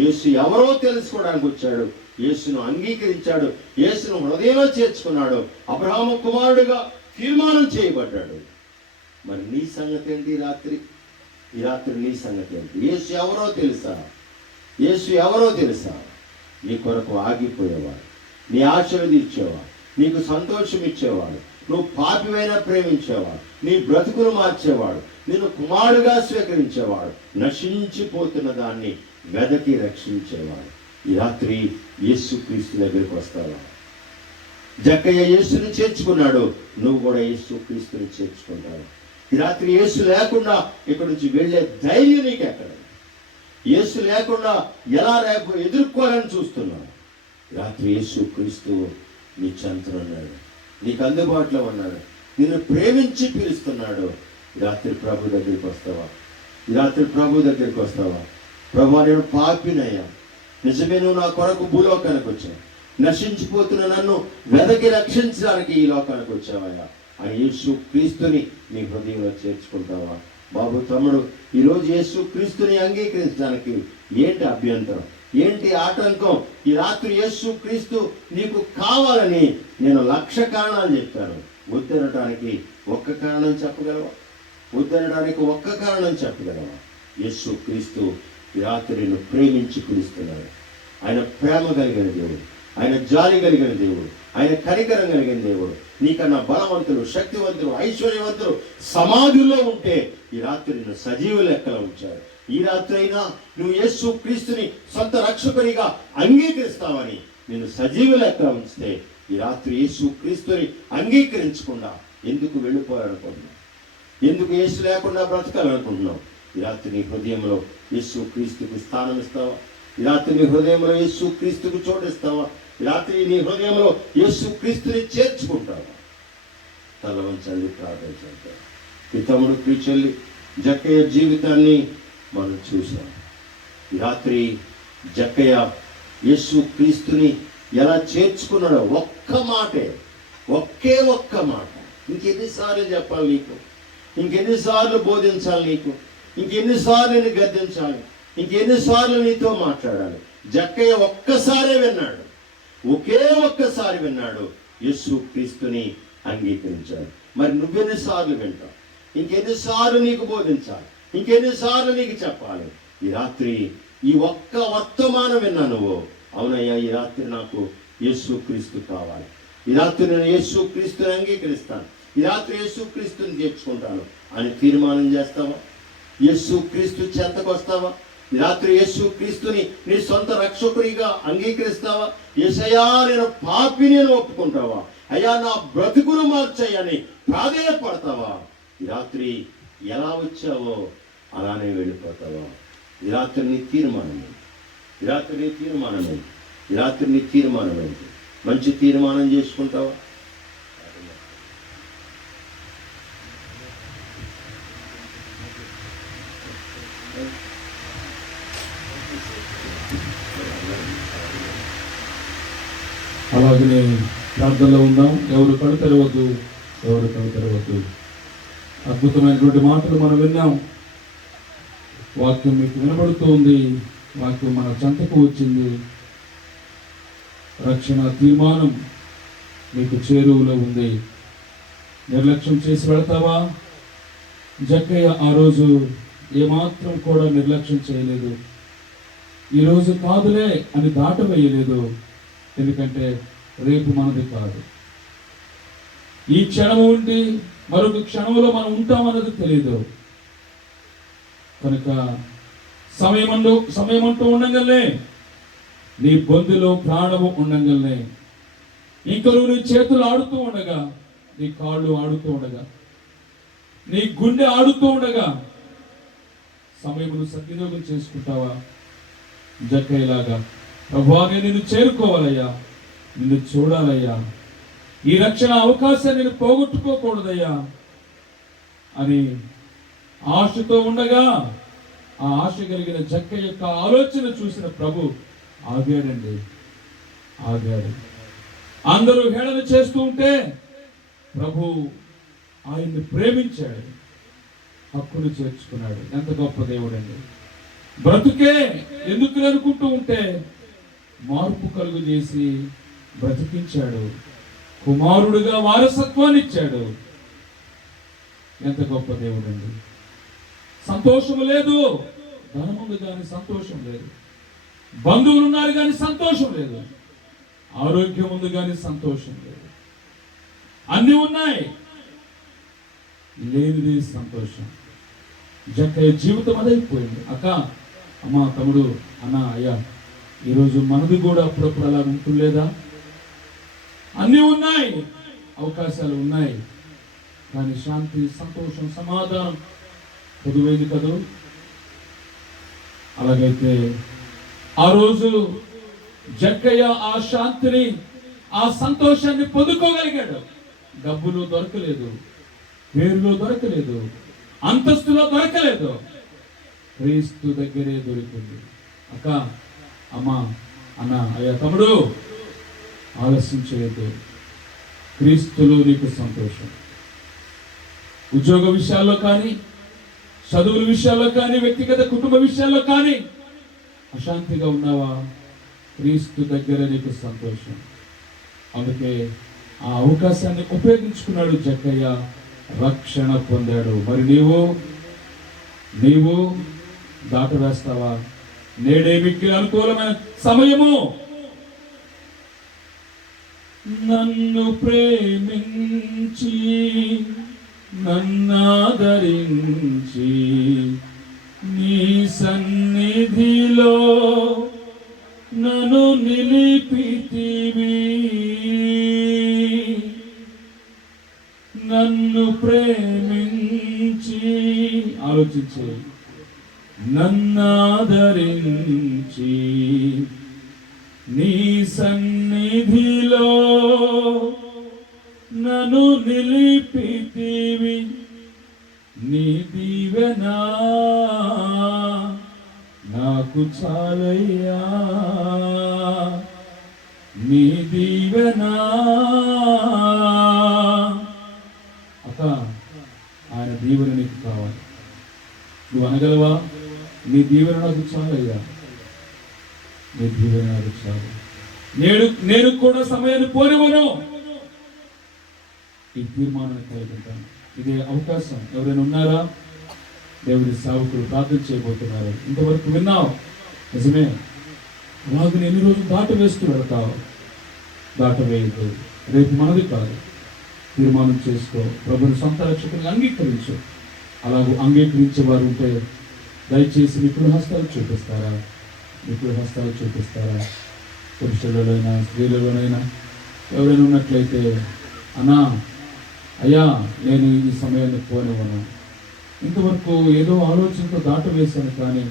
యేసు ఎవరో తెలుసుకోవడానికి వచ్చాడు. యేసును అంగీకరించాడు, యేసును హృదయంలో చేర్చుకున్నాడు, అబ్రహాము కుమారుడిగా తీర్మానం చేయబడ్డాడు. మరి నీ సంగతి ఏంటి? ఈ రాత్రి నీ సంగతి ఏంటి? యేసు ఎవరో తెలుసా? యేసు ఎవరో తెలుసా? నీ కొరకు ఆగిపోయేవాడు, నీ ఆశలు తీర్చేవాడు, నీకు సంతోషం ఇచ్చేవాడు, నువ్వు పాపివైనా ప్రేమించేవాడు, నీ బ్రతుకును మార్చేవాడు, నిన్ను కుమారుడుగా స్వీకరించేవాడు, నశించిపోతున్న దాన్ని వెదకి రక్షించేవాడు. ఈ రాత్రి యేసుక్రీస్తు దగ్గరికి వస్తావా? జక్కయ్య యేసుని చేర్చుకున్నాడు, నువ్వు కూడా యేసుక్రీస్తుని చేర్చుకుంటావు. ఈ రాత్రి యేసు లేకుండా ఇక్కడి నుంచి వెళ్ళే ధైర్యం నీకు ఎక్కడ? యేసు లేకుండా ఎలా రేపు ఎదుర్కోవాలని చూస్తున్నావు? రాత్రి యేసుక్రీస్తు నీ చెంతన ఉన్నాడు, నీకు అందుబాటులో ఉన్నాడు, నిన్ను ప్రేమించి పిలుస్తున్నాడు. ఈ రాత్రి ప్రభు దగ్గరికి వస్తావా? ఈ రాత్రి ప్రభు దగ్గరికి వస్తావా? ప్రభు, నేను పాపినయ్యా, నిజమే, నువ్వు నా కొరకు భూలోకానికి వచ్చావు, నశించిపోతున్న నన్ను వెదకి రక్షించడానికి ఈ లోకానికి వచ్చావయ్యా అని యేసుక్రీస్తుని నీ హృదయంలో చేర్చుకుంటావా? బాబు, తమ్ముడు, ఈరోజు యేసుక్రీస్తుని అంగీకరించడానికి ఏంటి అభ్యంతరం? ఏంటి ఆటంకం? ఈ రాత్రి యేసుక్రీస్తు నీకు కావాలని నేను 1,00,000 కారణాలు చెప్పాను. వద్దనడానికి ఒక్క కారణం చెప్పగలవా? వద్దనడానికి ఒక్క కారణం చెప్పగలవా? యేసుక్రీస్తు ఈ రాత్రి నిన్ను ప్రేమించి పిలుస్తున్నాడు. ఆయన ప్రేమ కలిగిన దేవుడు, ఆయన జాలి కలిగిన దేవుడు, ఆయన కనికరం కలిగిన దేవుడు. నీకన్నా బలవంతులు, శక్తివంతులు, ఐశ్వర్యవంతులు సమాధుల్లో ఉంటే ఈ రాత్రి నిన్ను సజీవ లెక్కలో ఉంచారు. ఈ రాత్రి అయినా నువ్వు యేసుక్రీస్తుని సొంత రక్షకునిగా అంగీకరిస్తావని నిన్ను సజీవ లెక్కలో ఉంచితే ఈ రాత్రి యేసుక్రీస్తుని అంగీకరించకుండా ఎందుకు వెళ్ళిపోవాలనుకుంటున్నావు? ఎందుకు యేసు లేకుండా బ్రతకాలనుకుంటున్నావు? ఈ రాత్రి నీ హృదయంలో యేసుక్రీస్తుకి స్థానం ఇస్తావా? ఈ రాత్రి నీ హృదయంలో యేసుక్రీస్తుకు చోటిస్తావా? ఈ రాత్రి నీ హృదయంలో యేసుక్రీస్తుని చేర్చుకుంటావా? తల వంచండి, ప్రార్థించండి. ఈ తమ్ముడు, ఈ చెల్లి జక్కయ్య జీవితాన్ని మనం చూసాం. ఈ రాత్రి జక్కయ్య యేసుక్రీస్తుని ఎలా చేర్చుకున్నాడో ఒక్క మాటే, ఒక్క మాట. ఇంకెన్నిసార్లు చెప్పాలి నీకు? ఇంకెన్నిసార్లు బోధించాలి నీకు? ఇంకెన్నిసార్లు నేను గద్దించాలి? ఇంకెన్నిసార్లు నీతో మాట్లాడాలి? జక్కయ్య ఒక్కసారే విన్నాడు, ఒకే ఒక్కసారి విన్నాడు, యేసుక్రీస్తుని అంగీకరించాడు. మరి నువ్వెన్నిసార్లు వింటావు? ఇంకెన్నిసార్లు నీకు బోధించాలి? ఇంకెన్నిసార్లు నీకు చెప్పాలి? ఈ రాత్రి ఈ ఒక్క వర్తమానం విన్నా నువ్వు, అవునయ్యా, ఈ రాత్రి నాకు యేసుక్రీస్తు కావాలి, ఈ రాత్రి నేను యేసుక్రీస్తుని అంగీకరిస్తాను, ఈ రాత్రి యేసుక్రీస్తుని చేర్చుకుంటాను అని తీర్మానం చేస్తావా? యేసుక్రీస్తు చెంతకు వస్తావా? ఈ రాత్రి యేసుక్రీస్తుని నీ సొంత రక్షకునిగా అంగీకరిస్తావా? యేసయ్యా, నేను పాపిని అని ఒప్పుకుంటావా? అయ్యా, నా బ్రతుకును మార్చయ్యని ప్రాధేయపడతావా? ఈ రాత్రి ఎలా వచ్చావో అలానే వెళ్ళిపోతావా? ఈ రాత్రి నీ తీర్మానం ఏంటి? ఈ రాత్రి నీ తీర్మానం ఏంటి? ఈ రాత్రి నీ తీర్మానం ఏంటి? మంచి తీర్మానం చేసుకుంటావా? అలాగనే ప్రార్థనలో ఉందాం. ఎవరు కళ్ళు తెరవద్దు, ఎవరు కళ్ళు తెరవద్దు. అద్భుతమైనటువంటి మాటలు మనం విన్నాం. వాక్యం మీకు వినబడుతుంది, వాక్యం మన చెంతకు వచ్చింది. రక్షణ తీర్మానం మీకు చేరువలో ఉంది. నిర్లక్ష్యం చేసి వెళ్తావా? జక్కయ్య ఆ రోజు ఏమాత్రం కూడా నిర్లక్ష్యం చేయలేదు. ఈరోజు కాదులే అని దాటవేయలేదు. ఎందుకంటే రేపు మనది కాదు. ఈ క్షణం ఉండి మరొక క్షణంలో మనం ఉంటామన్నది తెలియదు. కనుక సమయమంటూ ఉండగలనే, నీ బొందులో ప్రాణము ఉండగలనే, ఇంకా నీ చేతులు ఆడుతూ ఉండగా, నీ కాళ్ళు ఆడుతూ ఉండగా, నీ గుండె ఆడుతూ ఉండగా సమయమును సద్వినియోగం చేసుకుంటావా? జక్కయ్యలాగా, ప్రభువా, నేను నిన్ను చేరుకోవాలయ్యా, నిన్ను చూడాలయ్యా, ఈ రక్షణ అవకాశాన్ని నేను పోగొట్టుకోకూడదయ్యా అని ఆశతో ఉండగా ఆ ఆశ కలిగిన జక్క యొక్క ఆలోచన చూసిన ప్రభు ఆగాడండి. ఆగాడు. అందరూ హేళన చేస్తూ ఉంటే ప్రభు ఆయన్ని ప్రేమించాడు, హక్కును చేర్చుకున్నాడు. ఎంత గొప్ప దేవుడండి. బ్రతుకే ఎందుకు అనుకుంటూ ఉంటే మార్పు కలుగు చేసి బ్రతికించాడు, కుమారుడుగా వారసత్వాన్ని ఇచ్చాడు. ఎంత గొప్ప దేవుడండి. సంతోషం లేదు, ధనం ఉంది కానీ సంతోషం లేదు, బంధువులు ఉన్నారు కానీ సంతోషం లేదు, ఆరోగ్యం ఉంది కానీ సంతోషం లేదు, అన్నీ ఉన్నాయి, లేనిది సంతోషం. జక్కయ్య జీవితం అదైపోయింది. అక్క, అమ్మ, తమ్ముడు, అన్న, అయ్యా, ఈరోజు మనది కూడా అప్పుడప్పుడు అలా ఉంటుందా? అన్నీ ఉన్నాయి, అవకాశాలు ఉన్నాయి, కానీ శాంతి, సంతోషం, సమాధానం పొదువైంది కదూ. అలాగైతే ఆ రోజు జక్కయ్య ఆ శాంతిని, ఆ సంతోషాన్ని పొందుకోగలిగాడు. డబ్బులు దొరకలేదు, పేరులో దొరకలేదు, అంతస్తులో దొరకలేదు, క్రీస్తు దగ్గరే దొరికింది. అక్క, అమ్మ, అన్న, అయ్యా, తమ్ముడు, ఆలస్యం చేయొద్దు. క్రీస్తులో నీకు సంతోషం. ఉద్యోగ విషయాల్లో కానీ, చదువుల విషయాల్లో కానీ, వ్యక్తిగత కుటుంబ విషయాల్లో కానీ అశాంతిగా ఉన్నావా? క్రీస్తు దగ్గర నీకు సంతోషం. అందుకే ఆ అవకాశాన్ని ఉపయోగించుకున్నాడు జక్కయ్య, రక్షణ పొందాడు. మరి నీవు దాటవేస్తావా? నేడే మిక్కిలి అనుకూలమైన సమయము. నన్ను ప్రేమించి నన్నాదరించి నీ సన్నిధిలో నన్ను నిలిపితివి. నన్ను ప్రేమించి, ఆలోచించే, నన్నాదరించి నీ సన్నిధిలో నన్ను నిలిపితివి. నీ దీవెనా నాకు చాలయ్యా, నీ దీవెనా. అక్క, ఆయన దీవెన నీకు కావాలి. నువ్వు అనగలవా? నీ దీవెన నాకు చాలయ్యా, నీ దీవెన నాకు చాలు. నేను కూడా సమయాన్ని పోనివ్వను. ఈ తీర్మానాన్ని కలిగిస్తాను. ఇదే అవకాశం. ఎవరైనా ఉన్నారా? దేవుడి సేవకులు ప్రార్థన చేయబోతున్నారు. ఇంతవరకు విన్నావు, నిజమే. అలాగే ఎన్ని రోజులు దాట వేస్తూ వెళ్తావు. దాటవేయద్దు. రేపు మనది కాదు. తీర్మానం చేసుకో. ప్రభుని సొంత రక్షకుని అంగీకరించు. అలాగే అంగీకరించే వారు ఉంటే దయచేసి మీ హస్తాలు చూపిస్తారా? మీ హస్తాలు చూపిస్తారా? పురుషులలోనైనా స్త్రీలలోనైనా ఎవరైనా ఉన్నట్లయితే, అన్నా, అయ్యా, నేను ఈ సమయాన్ని పోనివ్వను. ఇంతవరకు ఏదో ఆలోచనతో దాట వేశాను, కానీ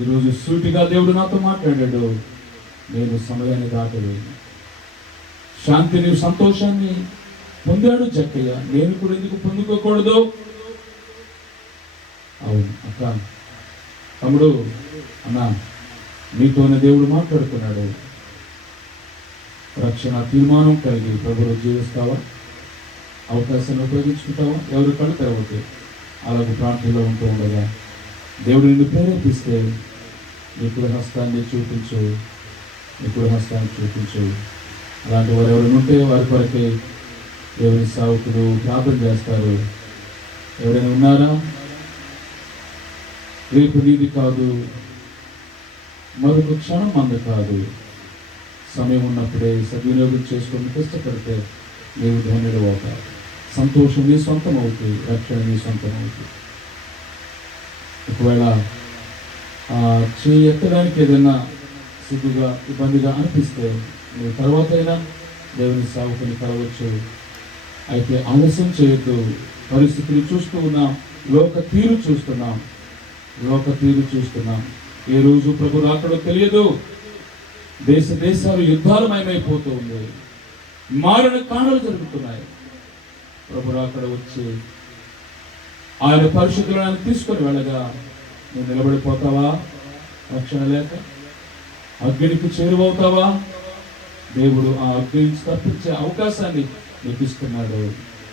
ఈరోజు సూటిగా దేవుడు నాతో మాట్లాడాడు. నేను సమయాన్ని దాటవేయను. శాంతిని, సంతోషాన్ని పొందాడు జక్కయ్య. నేను కూడా ఎందుకు పొందుకోకూడదు? అవును అక్క, తమ్ముడు, అన్న, మీతోనే దేవుడు మాట్లాడుతున్నాడు. రక్షణ తీర్మానం కలిగి ప్రభువు జీవిస్తావా? అవకాశాన్ని ఉపయోగించుకుంటావా? ఎవరి కళ్ళు తెరవద్దు. అలాగే ప్రాంతంలో ఉంటూ ఉండగా దేవుడు నిన్ను ప్రేరేపిస్తే ఇప్పుడు హస్తాన్ని చూపించు, ఇప్పుడు హస్తాన్ని చూపించు. అలాంటి వారు ఎవరైనా ఉంటే వారి కొరకే దేవుని సేవకులు ప్రార్థన చేస్తారు. ఎవరైనా ఉన్నారా? రేపు నీది కాదు, మరొక క్షణం మంది కాదు. సమయం ఉన్నప్పుడే సద్వినియోగం చేసుకుని కష్టపడితే నీవు ధన్యుడు అవుతావు. సంతోషం నీ సొంతం అవుతుంది, రక్షణ నీ సొంతం అవుతుంది. ఒకవేళ చేయి ఎత్తడానికి ఏదైనా సిగ్గుగా, ఇబ్బందిగా అనిపిస్తే నువ్వు తర్వాత అయినా దేవుని సేవకుని కలవచ్చు. అయితే ఆలస్యం చేయొద్దు. పరిస్థితులు చూస్తూ ఉన్నాం, లోక తీరు చూస్తున్నాం. ఏ రోజు ప్రభు రాకడో తెలియదు. దేశాలు యుద్ధాలమయమైపోతూ ఉంది. మారిన కారణాలు జరుగుతున్నాయి. ప్రభు అక్కడ వచ్చి ఆయన పరిశుద్ధులను తీసుకొని వెళ్ళగా నువ్వు నిలబడిపోతావా? రక్షణ లేక అగ్నికి చేరువవుతావా? దేవుడు ఆ అగ్ని తప్పించే అవకాశాన్ని నీకు ఇస్తున్నాడు.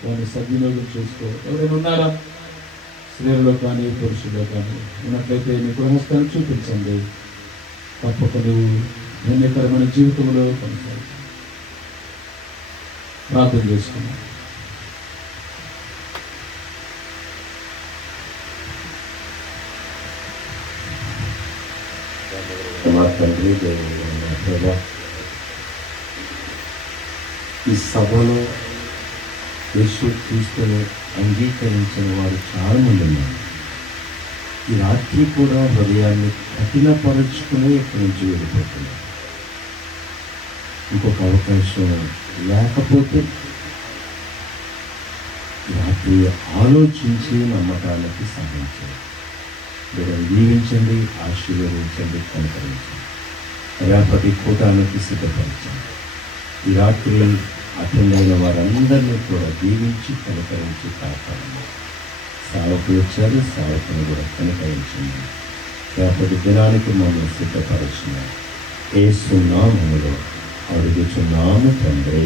వారిని సద్వినియోగం చేసుకో. ఎవరైనా ఉన్నారా? స్త్రీలలో కానీ పురుషుల్లో కానీ ఉన్నట్లయితే మీ గృహస్థాన్ని చూపించండి. తప్పక నువ్వు ధన్యకరమైన జీవితంలో కొనసాగు. ప్రార్థన చేసుకున్నాను. మా తండ్రి దేవుడైన ప్రభా, ఈ సభలో యేసు క్రీస్తును అంగీకరించిన వారు చాలా మంది ఉన్నారు. ఈ రాత్రి కూడా హృదయాన్ని కఠినపరుచుకుని ఇక్కడి నుంచి వెళ్ళిపోతున్నారు. ఇంకొక అవకాశం లేకపోతే ఈ రాత్రి ఆలోచించి నమ్మకానికి సహాయం చేయండి. మీరు దీవించండి, ఆశీర్వదించండి, కనుకరించండి. రేపటి కూటానికి సిద్ధపరచండి. ఈ రాత్రి అటెండ్ అయిన వారందరినీ కూడా దీవించి కనుకరించి కాపాడండి. సేవకులు వచ్చారు, సేవకుని కూడా కనుకరించండి. రేపటి దినానికి మమ్మల్ని సిద్ధపరచిన యేసు నామములో అడుగుచున్నాము తండ్రి.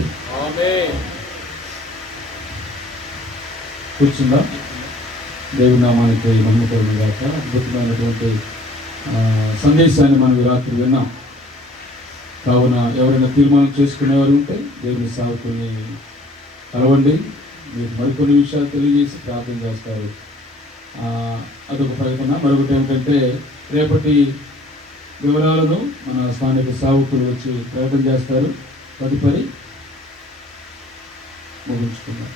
కూర్చుందా? దేవుని నామానికి మహిమకరము గాక. అద్భుతమైనటువంటి సందేశాన్ని మనం రాత్రి విన్నాం. కావున ఎవరైనా తీర్మానం చేసుకునేవారు ఉంటే దేవుని సేవకుని కలవండి. మీకు మరికొన్ని విషయాలు తెలియజేసి ప్రార్థన చేస్తారు. అదొక ప్రకటన. మరొకటి ఏమిటంటే రేపటి వివరాలను మన స్థానిక సేవకులు వచ్చి ప్రకటన చేస్తారు. తదుపరి ముగించుకున్నాం.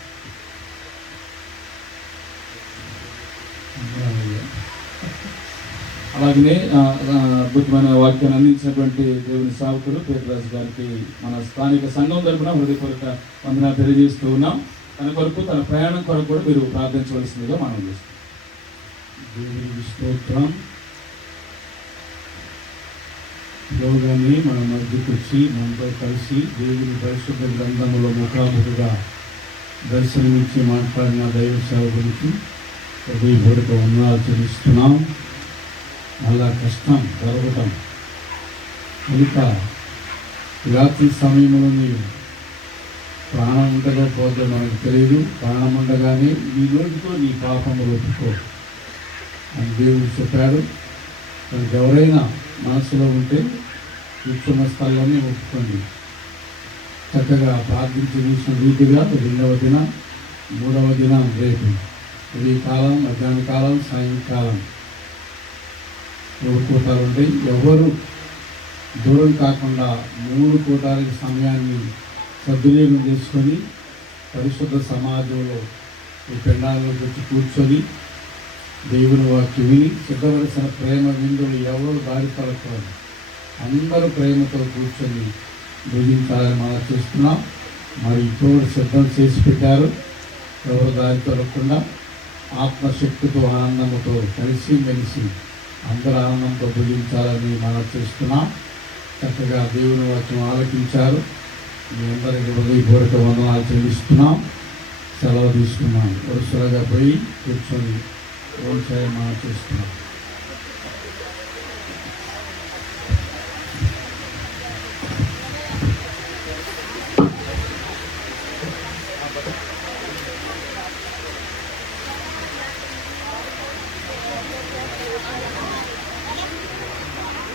అలాగనే అద్భుతమైన వాక్యాన్ని అందించినటువంటి దేవుని సేవకులు పేదరాజు గారికి మన స్థానిక సంఘం తరపున హృదయపూర్వక వందనాలు తెలియజేస్తూ ఉన్నాం. తన కొరకు, తన ప్రయాణం కొరకు కూడా మీరు ప్రార్థించవలసిందిగా మనం చేస్తాం. దేవుని స్తోత్రం. యోగాన్ని మన మధ్యకు వచ్చి మనతో కలిసి దేవుని పరిశుద్ధ గ్రంథంలో ముఖాముఖిగా దర్శనమిచ్చి మాట్లాడిన దైవ సేవకునికి హృదయపూర్వక వందనాలు చెల్లిస్తున్నాం. అలా కష్టం జరగటం కనుక రాత్రి సమయంలో నీవు ప్రాణం ఉంటుందో పోతే మనకు తెలియదు. ప్రాణం ఉండగానే ఈ రోజుతో నీ పాపము ఒప్పుకో అని దేవుడు చెప్పాడు. మనకు ఎవరైనా మనసులో ఉంటే కూర్చున్న స్థలంలోనే ఒప్పుకోండి. చక్కగా ప్రార్థించి చూసిన రీతిగా 2వ దినం, 3వ దినం రేపు ఉదయకాలం, మధ్యాహ్న కాలం, సాయంకాలం 3 కూటాలు ఉంటాయి. ఎవరు దూరం కాకుండా 3 కూటాలకి సమయాన్ని సద్వినియోగం చేసుకొని పరిశుద్ధ సమాజంలో ఈ పెండాల్లోకి వచ్చి కూర్చొని దేవుని వాక్యం విని సిద్ధవలసిన ప్రేమ విందులు ఎవరు దారి పడకూడదు. అందరూ ప్రేమతో కూర్చొని భుజించాలని మనం చూస్తున్నాం. మరి ఇప్పుడు సిద్ధం చేసి పెట్టారు. ఎవరు దారి తొలగకుండా ఆత్మశక్తితో, ఆనందంతో కలిసి మెలిసి అందరూ ఆనందంతో భుజించాలని మనం చూస్తున్నాం. చక్కగా దేవుని వాక్యం ఆలకించారు. మీ అందరికీ హృదయపూర్వక వందనాలు చెల్లిస్తున్నాం. సెలవు తీసుకున్నాం. వరుసగా పోయి కూర్చొని మనం చేస్తున్నాం.